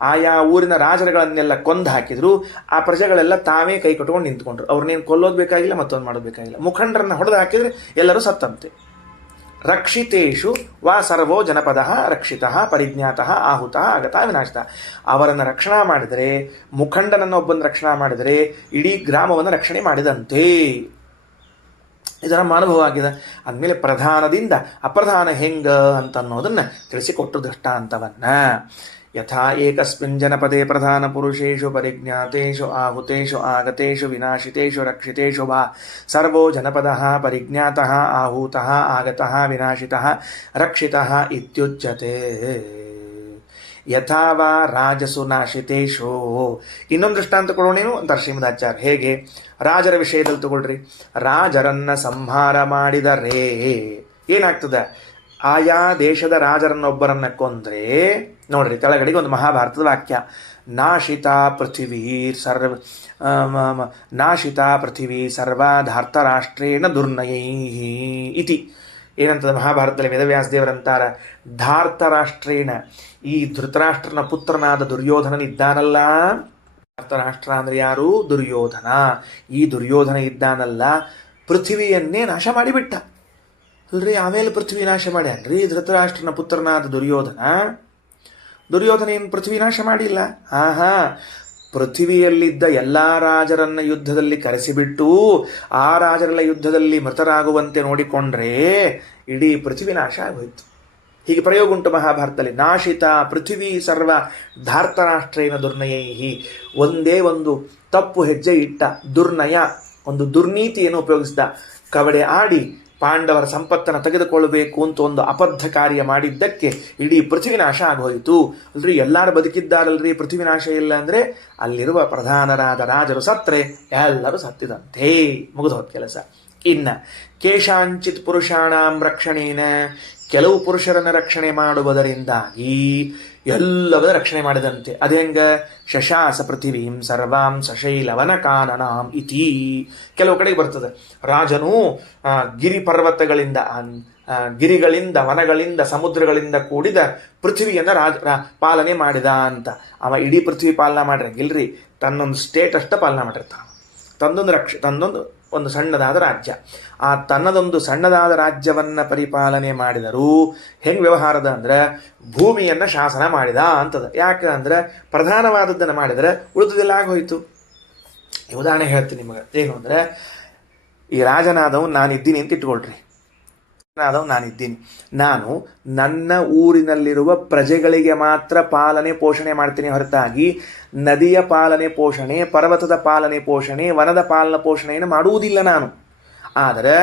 ಆಯಾ ಊರಿನ ರಾಜರುಗಳನ್ನೆಲ್ಲ ಕೊಂದು ಹಾಕಿದ್ರು. ಆ ಪ್ರಜೆಗಳೆಲ್ಲ ತಾವೇ ಕೈ ಕಟ್ಕೊಂಡು ನಿಂತ್ಕೊಂಡ್ರು. ಅವ್ರನ್ನೇನು ಕೊಲ್ಲೋದು ಬೇಕಾಗಿಲ್ಲ, ಮತ್ತೊಂದು ಮಾಡೋದು ಬೇಕಾಗಿಲ್ಲ. ಮುಖಂಡರನ್ನ ಹೊಡೆದು ಹಾಕಿದ್ರೆ ಎಲ್ಲರೂ ಸತ್ತಂತೆ. ರಕ್ಷಿತೇಷು ವಾ ಸರ್ವೋ ಜನಪದಃ ರಕ್ಷಿತಃ ಪರಿಜ್ಞಾತಃ ಆಹುತಃ ಆಗತಃ ವಿನಾಶತಃ. ಅವರನ್ನು ರಕ್ಷಣಾ ಮಾಡಿದರೆ, ಮುಖಂಡನನ್ನು ಒಬ್ಬನ ರಕ್ಷಣಾ ಮಾಡಿದರೆ ಇಡೀ ಗ್ರಾಮವನ್ನು ರಕ್ಷಣೆ ಮಾಡಿದಂತೆ. ಇದು ನಮ್ಮ ಅನುಭವ ಆಗಿದೆ. ಅಂದಮೇಲೆ ಪ್ರಧಾನದಿಂದ ಅಪ್ರಧಾನ ಹೆಂಗ ಅಂತ ಅನ್ನೋದನ್ನು ತಿಳಿಸಿಕೊಟ್ಟು ದೃಷ್ಟಾಂತವನ್ನ. ಯಥಾ ಏಕಸ್ಮಿನ್ ಜನಪದೇ ಪ್ರಧಾನ ಪುರುಷೇಷು ಪರಿಜ್ಞಾತೇಷು ಆಹುತೇಷು ಆಗತೇಷು ವಿನಾಶಿತೇಷು ರಕ್ಷಿತೇಷು ವಾ ಸರ್ವೋ ಜನಪದಃ ಪರಿಜ್ಞಾತಃ ಆಹೂತಃ ಆಗತಃ ವಿನಾಶಿತಃ ರಕ್ಷಿತಃ ಇತ್ಯುಚ್ಯತೆ. ಯಥಾ ವಾ ರಾಜಸು ನಾಶಿತೇಷು. ಇನ್ನೊಂದು ದೃಷ್ಟಾಂತ ಕೊಡೋಣೇನು ಅಂತಾರೆ ಶ್ರೀಮದಾಚಾರ್ಯ. ಹೇಗೆ? ರಾಜರ ವಿಷಯದಲ್ಲಿ ತಗೊಳ್ರಿ. ರಾಜರನ್ನ ಸಂಹಾರ ಮಾಡಿದರೆ ಏನಾಗ್ತದೆ? ಆಯಾ ದೇಶದ ರಾಜರನ್ನೊಬ್ಬರನ್ನ ಕೊಂದ್ರೆ ನೋಡ್ರಿ, ಕೆಳಗಡೆಗೆ ಒಂದು ಮಹಾಭಾರತದ ವಾಕ್ಯ, ನಾಶಿತಾ ಪೃಥಿವೀ ಸರ್ವಾಧಾರ್ತರಾಷ್ಟ್ರೇಣ ದುರ್ನಯೈ ಇತಿ. ಏನಂತದ ಮಹಾಭಾರತದಲ್ಲಿ ವೇದವ್ಯಾಸ ದೇವರಂತಾರ, ಧಾರ್ತರಾಷ್ಟ್ರೇಣ, ಈ ಧೃತರಾಷ್ಟ್ರನ ಪುತ್ರನಾದ ದುರ್ಯೋಧನನಿದ್ದಾನಲ್ಲ, ಧಾರ್ತರಾಷ್ಟ್ರ ಅಂದ್ರೆ ಯಾರು? ದುರ್ಯೋಧನ. ಈ ದುರ್ಯೋಧನ ಇದ್ದಾನಲ್ಲ, ಪೃಥ್ವಿಯನ್ನೇ ನಾಶ ಮಾಡಿಬಿಟ್ಟ ಅಲ್ರಿ. ಆಮೇಲೆ ಪೃಥ್ವಿ ನಾಶ ಮಾಡ್ಯಾನ್ರಿ ಧೃತರಾಷ್ಟ್ರನ ಪುತ್ರನಾದ ದುರ್ಯೋಧನ ಏನು ಪೃಥ್ವಿ ನಾಶ ಮಾಡಿಲ್ಲ. ಪೃಥ್ವಿಯಲ್ಲಿದ್ದ ಎಲ್ಲ ರಾಜರನ್ನ ಯುದ್ಧದಲ್ಲಿ ಕರೆಸಿಬಿಟ್ಟು ಆ ರಾಜರೆಲ್ಲ ಯುದ್ಧದಲ್ಲಿ ಮೃತರಾಗುವಂತೆ ನೋಡಿಕೊಂಡ್ರೆ ಇಡೀ ಪೃಥ್ವಿ ನಾಶ ಆಗೋಯ್ತು. ಹೀಗೆ ಪ್ರಯೋಗ ಉಂಟು ಮಹಾಭಾರತದಲ್ಲಿ. ನಾಶಿತ ಪೃಥ್ವಿ ಸರ್ವ ಧಾರ್ತರಾಷ್ಟ್ರೇನ ದುರ್ನಯೈಹಿ. ಒಂದೇ ಒಂದು ತಪ್ಪು ಹೆಜ್ಜೆ ಇಟ್ಟ, ದುರ್ನಯ, ಒಂದು ದುರ್ನೀತಿಯನ್ನು ಉಪಯೋಗಿಸಿದ, ಕವಡೆ ಆಡಿ ಪಾಂಡವರ ಸಂಪತ್ತನ್ನು ತೆಗೆದುಕೊಳ್ಳಬೇಕು ಅಂತ ಒಂದು ಅಬದ್ಧ ಕಾರ್ಯ ಮಾಡಿದ್ದಕ್ಕೆ ಇಡೀ ಪೃಥ್ವಿನಾಶ ಆಗೋಯಿತು ಅಲ್ರಿ. ಎಲ್ಲರೂ ಬದುಕಿದ್ದಾರಲ್ರಿ, ಪೃಥ್ವಿನಾಶ ಇಲ್ಲ ಅಂದರೆ ಅಲ್ಲಿರುವ ಪ್ರಧಾನರಾದ ರಾಜರು ಸತ್ರೆ ಎಲ್ಲರೂ ಸತ್ತಿದಂತೆ, ಮುಗಿದೋದ ಕೆಲಸ. ಇನ್ನು ಕೇಶಾಂಚಿತ್ ಪುರುಷಾಣಾಂ ರಕ್ಷಣೇನ, ಕೆಲವು ಪುರುಷರನ್ನು ರಕ್ಷಣೆ ಮಾಡುವುದರಿಂದಾಗಿ ಎಲ್ಲವನ್ನ ರಕ್ಷಣೆ ಮಾಡಿದಂತೆ. ಅದೆಂಗ ಶಶಾಸ ಪೃಥಿವೀಂ ಸರ್ವಾಂ ಸಶೈಲವನ ಕಾನನಾಂ ಇತಿ. ಕೆಲವು ಕಡೆಗೆ ಬರ್ತದೆ, ರಾಜನು ಗಿರಿ ಪರ್ವತಗಳಿಂದ, ಗಿರಿಗಳಿಂದ, ವನಗಳಿಂದ, ಸಮುದ್ರಗಳಿಂದ ಕೂಡಿದ ಪೃಥ್ವಿಯನ್ನು ಪಾಲನೆ ಮಾಡಿದ ಅಂತ. ಅವ ಇಡೀ ಪೃಥ್ವಿ ಪಾಲನೆ ಮಾಡಿರಂಗಿಲ್ರಿ, ತನ್ನೊಂದು ಸ್ಟೇಟ್ ಅಷ್ಟ ಪಾಲನೆ ಮಾಡಿರ್ತಾನ. ತನ್ನೊಂದು ಒಂದು ಸಣ್ಣದಾದ ರಾಜ್ಯ, ಆ ತನ್ನದೊಂದು ಸಣ್ಣದಾದ ರಾಜ್ಯವನ್ನು ಪರಿಪಾಲನೆ ಮಾಡಿದರೂ ಹೆಂಗೆ ವ್ಯವಹಾರದ ಅಂದ್ರೆ ಭೂಮಿಯನ್ನು ಶಾಸನ ಮಾಡಿದ ಅಂತದ. ಯಾಕೆ ಅಂದ್ರೆ ಪ್ರಧಾನವಾದದ್ದನ್ನು ಮಾಡಿದರೆ ಉಳಿದುದೆಲ್ಲ ಆಗೋಯ್ತು. ಉದಾಹರಣೆ ಹೇಳ್ತೀನಿ ನಿಮಗೆ. ಏನು ಅಂದರೆ, ಈ ರಾಜನಾದವ್ ನಾನಿದ್ದೀನಿ ಅಂತ ಇಟ್ಕೊಳ್ರಿ. ನಾನಿದ್ದೀನಿ, ನಾನು ನನ್ನ ಊರಿನಲ್ಲಿರುವ ಪ್ರಜೆಗಳಿಗೆ ಮಾತ್ರ ಪಾಲನೆ ಪೋಷಣೆ ಮಾಡ್ತೀನಿ ಹೊರತಾಗಿ ನದಿಯ ಪಾಲನೆ ಪೋಷಣೆ, ಪರ್ವತದ ಪಾಲನೆ ಪೋಷಣೆ, ವನದ ಪಾಲನೆ ಪೋಷಣೆಯನ್ನು ಮಾಡುವುದಿಲ್ಲ ನಾನು. ಆದರೆ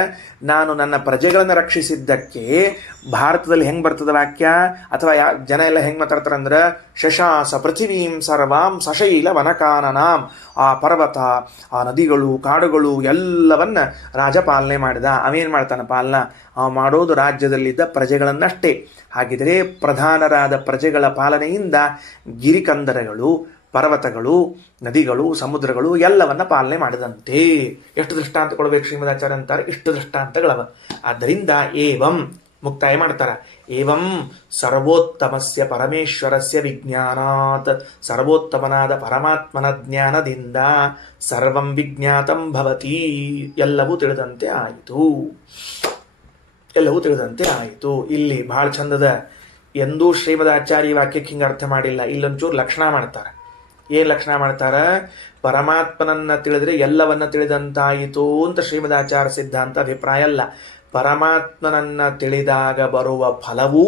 ನಾನು ನನ್ನ ಪ್ರಜೆಗಳನ್ನು ರಕ್ಷಿಸಿದ್ದಕ್ಕೆ ಭಾರತದಲ್ಲಿ ಹೆಂಗೆ ಬರ್ತದೆ ವಾಕ್ಯ, ಅಥವಾ ಜನ ಎಲ್ಲ ಹೆಂಗೆ ಮಾತಾಡ್ತಾರೆ ಅಂದ್ರೆ, ಶಶಾಸ ಪೃಥಿವೀಂ ಸರ್ವಾಂ ಸಶೈಲ ವನಕಾನನಾಂ. ಆ ಪರ್ವತ, ಆ ನದಿಗಳು, ಕಾಡುಗಳು ಎಲ್ಲವನ್ನ ರಾಜ ಪಾಲನೆ ಮಾಡಿದ. ಅವೇನು ಮಾಡ್ತಾನೆ ಪಾಲನ? ಮಾಡೋದು ರಾಜ್ಯದಲ್ಲಿದ್ದ ಪ್ರಜೆಗಳನ್ನಷ್ಟೇ. ಹಾಗಿದ್ರೆ ಪ್ರಧಾನರಾದ ಪ್ರಜೆಗಳ ಪಾಲನೆಯಿಂದ ಗಿರಿಕಂದರಗಳು, ಪರ್ವತಗಳು, ನದಿಗಳು, ಸಮುದ್ರಗಳು ಎಲ್ಲವನ್ನ ಪಾಲನೆ ಮಾಡಿದಂತೆ. ಎಷ್ಟು ದೃಷ್ಟಾಂತ ಕೊಡಬೇಕು ಶ್ರೀಮದಾಚಾರ್ಯ ಅಂತಾರೆ? ಇಷ್ಟು ದೃಷ್ಟಾಂತಗಳವ. ಆದ್ದರಿಂದ ಏವಂ ಮುಕ್ತಾಯ ಮಾಡ್ತಾರ. ಏವಂ ಸರ್ವೋತ್ತಮಸ್ಯ ಪರಮೇಶ್ವರಸ್ಯ ವಿಜ್ಞಾನಾತ್, ಸರ್ವೋತ್ತಮನಾದ ಪರಮಾತ್ಮನ ಜ್ಞಾನದಿಂದ ಸರ್ವಂ ವಿಜ್ಞಾತಂ ಭವತಿ, ಎಲ್ಲವೂ ತಿಳಿದಂತೆ ಆಯಿತು. ಎಲ್ಲವೂ ತಿಳಿದಂತೆ ಆಯಿತು. ಇಲ್ಲಿ ಬಹಳ ಚಂದದ, ಎಂದೂ ಶ್ರೀಮದಾಚಾರ್ಯ ವಾಕ್ಯಕ್ಕೆ ಹಿಂಗೆ ಅರ್ಥ ಮಾಡಿಲ್ಲ. ಇಲ್ಲೊಂಚೂರು ಲಕ್ಷಣ ಮಾಡ್ತಾರೆ. ಏನು ಲಕ್ಷಣ ಮಾಡ್ತಾರೆ? ಪರಮಾತ್ಮನನ್ನ ತಿಳಿದ್ರೆ ಎಲ್ಲವನ್ನ ತಿಳಿದಂತಾಯಿತು ಅಂತ ಶ್ರೀಮದಾಚಾರ್ಯ ಸಿದ್ಧಾಂತ ಅಭಿಪ್ರಾಯ ಅಲ್ಲ. ಪರಮಾತ್ಮನನ್ನ ತಿಳಿದಾಗ ಬರುವ ಫಲವೂ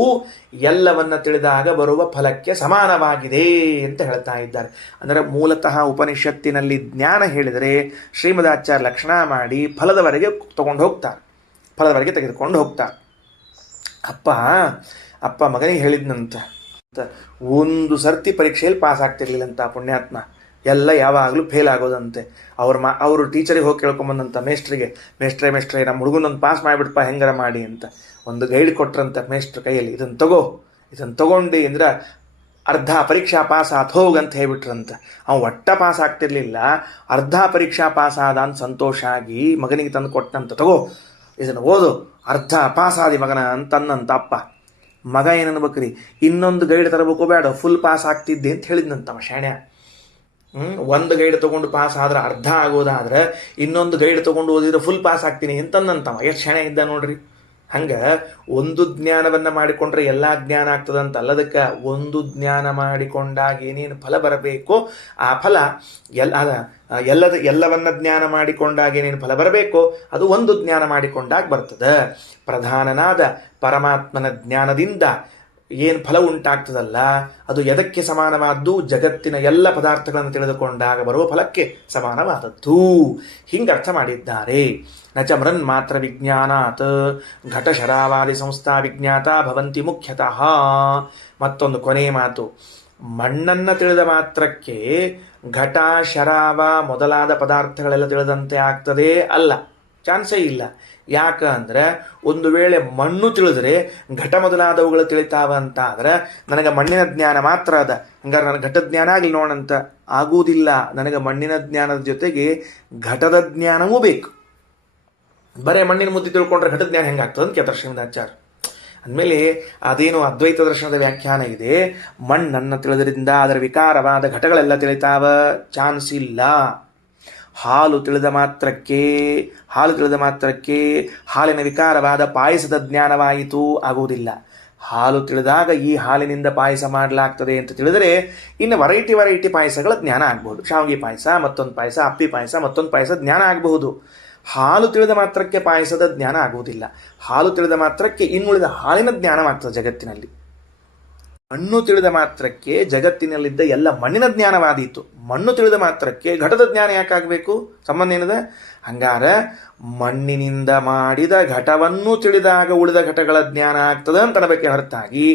ಎಲ್ಲವನ್ನ ತಿಳಿದಾಗ ಬರುವ ಫಲಕ್ಕೆ ಸಮಾನವಾಗಿದೆ ಅಂತ ಹೇಳ್ತಾ ಇದ್ದಾರೆ. ಅಂದರೆ ಮೂಲತಃ ಉಪನಿಷತ್ತಿನಲ್ಲಿ ಜ್ಞಾನ ಹೇಳಿದರೆ ಶ್ರೀಮದಾಚಾರ್ಯ ಲಕ್ಷಣ ಮಾಡಿ ಫಲದವರೆಗೆ ತೆಗೆದುಕೊಂಡು ಹೋಗ್ತಾರೆ. ಅಪ್ಪ ಮಗನಿಗೆ ಹೇಳಿದ್ನಂತ, ಒಂದು ಸರ್ತಿ ಪರೀಕ್ಷೆಯಲ್ಲಿ ಪಾಸ್ ಆಗ್ತಿರ್ಲಿಲ್ಲಂತ ಪುಣ್ಯಾತ್ಮ, ಎಲ್ಲ ಯಾವಾಗಲೂ ಫೇಲ್ ಆಗೋದಂತೆ. ಅವರು ಟೀಚರಿಗೆ ಹೋಗಿ ಕೇಳ್ಕೊಂಬಂದಂತ ಮೇಸ್ಟ್ರೆ ನಮ್ಮ ಹುಡುಗನೊಂದು ಪಾಸ್ ಮಾಡಿಬಿಡಪ್ಪ ಹೆಂಗಾರ ಮಾಡಿ ಅಂತ. ಒಂದು ಗೈಡ್ ಕೊಟ್ರಂತ ಮೇಸ್ಟ್ರ ಕೈಯಲ್ಲಿ, ಇದನ್ನು ತಗೊಂಡು ಅಂದ್ರೆ ಅರ್ಧ ಪರೀಕ್ಷಾ ಪಾಸ್ ಆತ ಹೋಗಂತ ಹೇಳ್ಬಿಟ್ರಂತ. ಒಟ್ಟ ಪಾಸ್ ಆಗ್ತಿರ್ಲಿಲ್ಲ, ಅರ್ಧ ಪರೀಕ್ಷಾ ಪಾಸ್ ಆದ ಅಂತ ಸಂತೋಷ ಆಗಿ ಮಗನಿಗೆ ತಂದು ಕೊಟ್ಟಂತ, ತಗೋ ಇದನ್ನು ಓದು, ಅರ್ಧ ಪಾಸ್ ಆದಿ ಮಗನ ಅಂತಂದಂತ ಅಪ್ಪ. ಮಗ ಏನನ್ಬೇಕ್ರಿ, ಇನ್ನೊಂದು ಗೈಡ್ ತರಬೇಕು, ಬೇಡ ಫುಲ್ ಪಾಸ್ ಆಗ್ತಿದ್ದೆ ಅಂತ ಹೇಳಿದ್ನಂತವ ಶಾಣ್ಯ. ಒಂದು ಗೈಡ್ ತೊಗೊಂಡು ಪಾಸ್ ಆದ್ರೆ ಅರ್ಧ ಆಗೋದಾದ್ರೆ ಇನ್ನೊಂದು ಗೈಡ್ ತೊಗೊಂಡು ಓದಿದ್ರೆ ಫುಲ್ ಪಾಸ್ ಆಗ್ತೀನಿ ಅಂತಂದಂತವ. ಎಷ್ಟು ಶಾಣ್ಯ ಇದ್ದ ನೋಡ್ರಿ. ಹಂಗೆ ಒಂದು ಜ್ಞಾನವನ್ನು ಮಾಡಿಕೊಂಡ್ರೆ ಎಲ್ಲ ಜ್ಞಾನ ಆಗ್ತದಂತ ಅಲ್ಲದಕ್ಕೆ, ಒಂದು ಜ್ಞಾನ ಮಾಡಿಕೊಂಡಾಗ ಏನೇನು ಫಲ ಬರಬೇಕೋ ಆ ಫಲ ಎಲ್ಲವನ್ನ ಜ್ಞಾನ ಮಾಡಿಕೊಂಡಾಗ ಏನೇನು ಫಲ ಬರಬೇಕೋ ಅದು ಒಂದು ಜ್ಞಾನ ಮಾಡಿಕೊಂಡಾಗ ಬರ್ತದೆ. ಪ್ರಧಾನನಾದ ಪರಮಾತ್ಮನ ಜ್ಞಾನದಿಂದ ಏನು ಫಲ ಉಂಟಾಗ್ತದಲ್ಲ ಅದು ಎದಕ್ಕೆ ಸಮಾನವಾದ್ದು? ಜಗತ್ತಿನ ಎಲ್ಲ ಪದಾರ್ಥಗಳನ್ನು ತಿಳಿದುಕೊಂಡಾಗ ಬರುವ ಫಲಕ್ಕೆ ಸಮಾನವಾದದ್ದು. ಹಿಂಗೆ ಅರ್ಥ ಮಾಡಿದ್ದಾರೆ. ನ ಚ ಮೃನ್ ಮಾತ್ರ ವಿಜ್ಞಾನಾತ್ ಘಟ ಶರಾವಾದಿ ಸಂಸ್ಥಾ ವಿಜ್ಞಾತ ಭವಂತಿ ಮುಖ್ಯತಃ. ಮತ್ತೊಂದು ಕೊನೆಯ ಮಾತು, ಮಣ್ಣನ್ನು ತಿಳಿದ ಮಾತ್ರಕ್ಕೆ ಘಟ ಶರಾವ ಮೊದಲಾದ ಪದಾರ್ಥಗಳೆಲ್ಲ ತಿಳಿದಂತೆ ಆಗ್ತದೆ ಅಲ್ಲ, ಚಾನ್ಸೇ ಇಲ್ಲ. ಯಾಕೆ ಅಂದರೆ, ಒಂದು ವೇಳೆ ಮಣ್ಣು ತಿಳಿದ್ರೆ ಘಟ ಮೊದಲಾದವುಗಳು ತಿಳಿತಾವ ಅಂತ ಆದರೆ ನನಗೆ ಮಣ್ಣಿನ ಜ್ಞಾನ ಮಾತ್ರ ಅದ, ಹಂಗಾರೆ ನನಗೆ ಘಟ ಜ್ಞಾನ ಆಗಲಿ ನೋಡಂತ ಆಗುವುದಿಲ್ಲ. ನನಗೆ ಮಣ್ಣಿನ ಜ್ಞಾನದ ಜೊತೆಗೆ ಘಟದ ಜ್ಞಾನವೂ ಬೇಕು. ಬರೇ ಮಣ್ಣಿನ ಮುದ್ದೆ ತಿಳ್ಕೊಂಡ್ರೆ ಘಟ ಜ್ಞಾನ ಹೆಂಗಾಗ್ತದೆ ಅಂತ ಕೇಳ್ತಾರೆ ಶ್ರೀಮದಾಚಾರ್ಯ. ಅಂದಮೇಲೆ ಅದೇನು ಅದ್ವೈತ ದರ್ಶನದ ವ್ಯಾಖ್ಯಾನ ಇದೆ, ಮಣ್ಣನ್ನು ತಿಳಿದ್ರಿಂದ ಅದರ ವಿಕಾರವಾದ ಘಟಗಳೆಲ್ಲ ತಿಳಿತಾವ, ಚಾನ್ಸ್ ಇಲ್ಲ. ಹಾಲು ತಿಳಿದ ಮಾತ್ರಕ್ಕೆ ಹಾಲಿನ ವಿಕಾರವಾದ ಪಾಯಸದ ಜ್ಞಾನವಾಯಿತು ಆಗುವುದಿಲ್ಲ. ಹಾಲು ತಿಳಿದಾಗ ಈ ಹಾಲಿನಿಂದ ಪಾಯಸ ಮಾಡಲಾಗ್ತದೆ ಅಂತ ತಿಳಿದರೆ ಇನ್ನು ವೆರೈಟಿ ಪಾಯಸಗಳ ಜ್ಞಾನ ಆಗ್ಬಹುದು. ಶಾವಿಗೆ ಪಾಯಸ, ಮತ್ತೊಂದು ಪಾಯಸ, ಅಪ್ಪಿ ಪಾಯಸ, ಮತ್ತೊಂದು ಪಾಯಸ ಜ್ಞಾನ ಆಗಬಹುದು. ಹಾಲು ತಿಳಿದ ಮಾತ್ರಕ್ಕೆ ಪಾಯಸದ ಜ್ಞಾನ ಆಗುವುದಿಲ್ಲ. ಹಾಲು ತಿಳಿದ ಮಾತ್ರಕ್ಕೆ ಇನ್ನುಳಿದ ಹಾಲಿನ ಜ್ಞಾನವಾಗ್ತದೆ ಜಗತ್ತಿನಲ್ಲಿ. ಮಣ್ಣು ತಿಳಿದ ಮಾತ್ರಕ್ಕೆ ಜಗತ್ತಿನಲ್ಲಿದ್ದ ಎಲ್ಲ ಮಣ್ಣಿನ ಜ್ಞಾನವಾದೀತು. ಮಣ್ಣು ತಿಳಿದ ಮಾತ್ರಕ್ಕೆ ಘಟದ ಜ್ಞಾನ ಯಾಕಾಗಬೇಕು? ಸಂಬಂಧ ಏನಿದೆ? ಹಂಗಾರೆ ಮಣ್ಣಿನಿಂದ ಮಾಡಿದ ಘಟವನ್ನು ತಿಳಿದಾಗ ಉಳಿದ ಘಟಗಳ ಜ್ಞಾನ ಆಗ್ತದೆ ಅಂತ ಅನ್ನಬೇಕೆ ಹೊರತಾಗಿ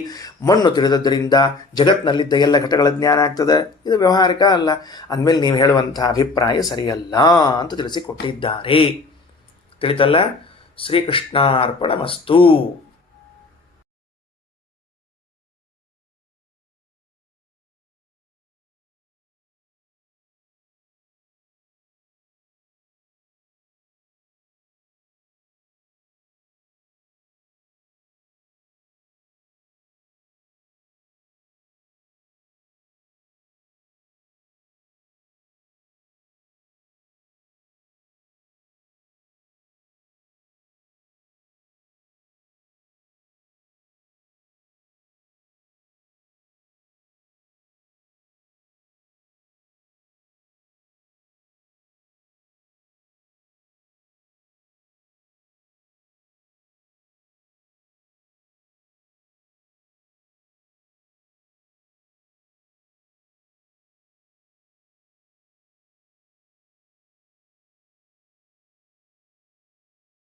ಮಣ್ಣು ತಿಳಿದದ್ದರಿಂದ ಜಗತ್ತಿನಲ್ಲಿದ್ದ ಎಲ್ಲ ಘಟಗಳ ಜ್ಞಾನ ಆಗ್ತದೆ, ಇದು ವ್ಯವಹಾರಿಕ ಅಲ್ಲ. ಅಂದಮೇಲೆ ನೀವು ಹೇಳುವಂಥ ಅಭಿಪ್ರಾಯ ಸರಿಯಲ್ಲ ಅಂತ ತಿಳಿಸಿಕೊಟ್ಟಿದ್ದಾರೆ. ತಿಳಿತಲ್ಲ? ಶ್ರೀಕೃಷ್ಣಾರ್ಪಣಮಸ್ತು.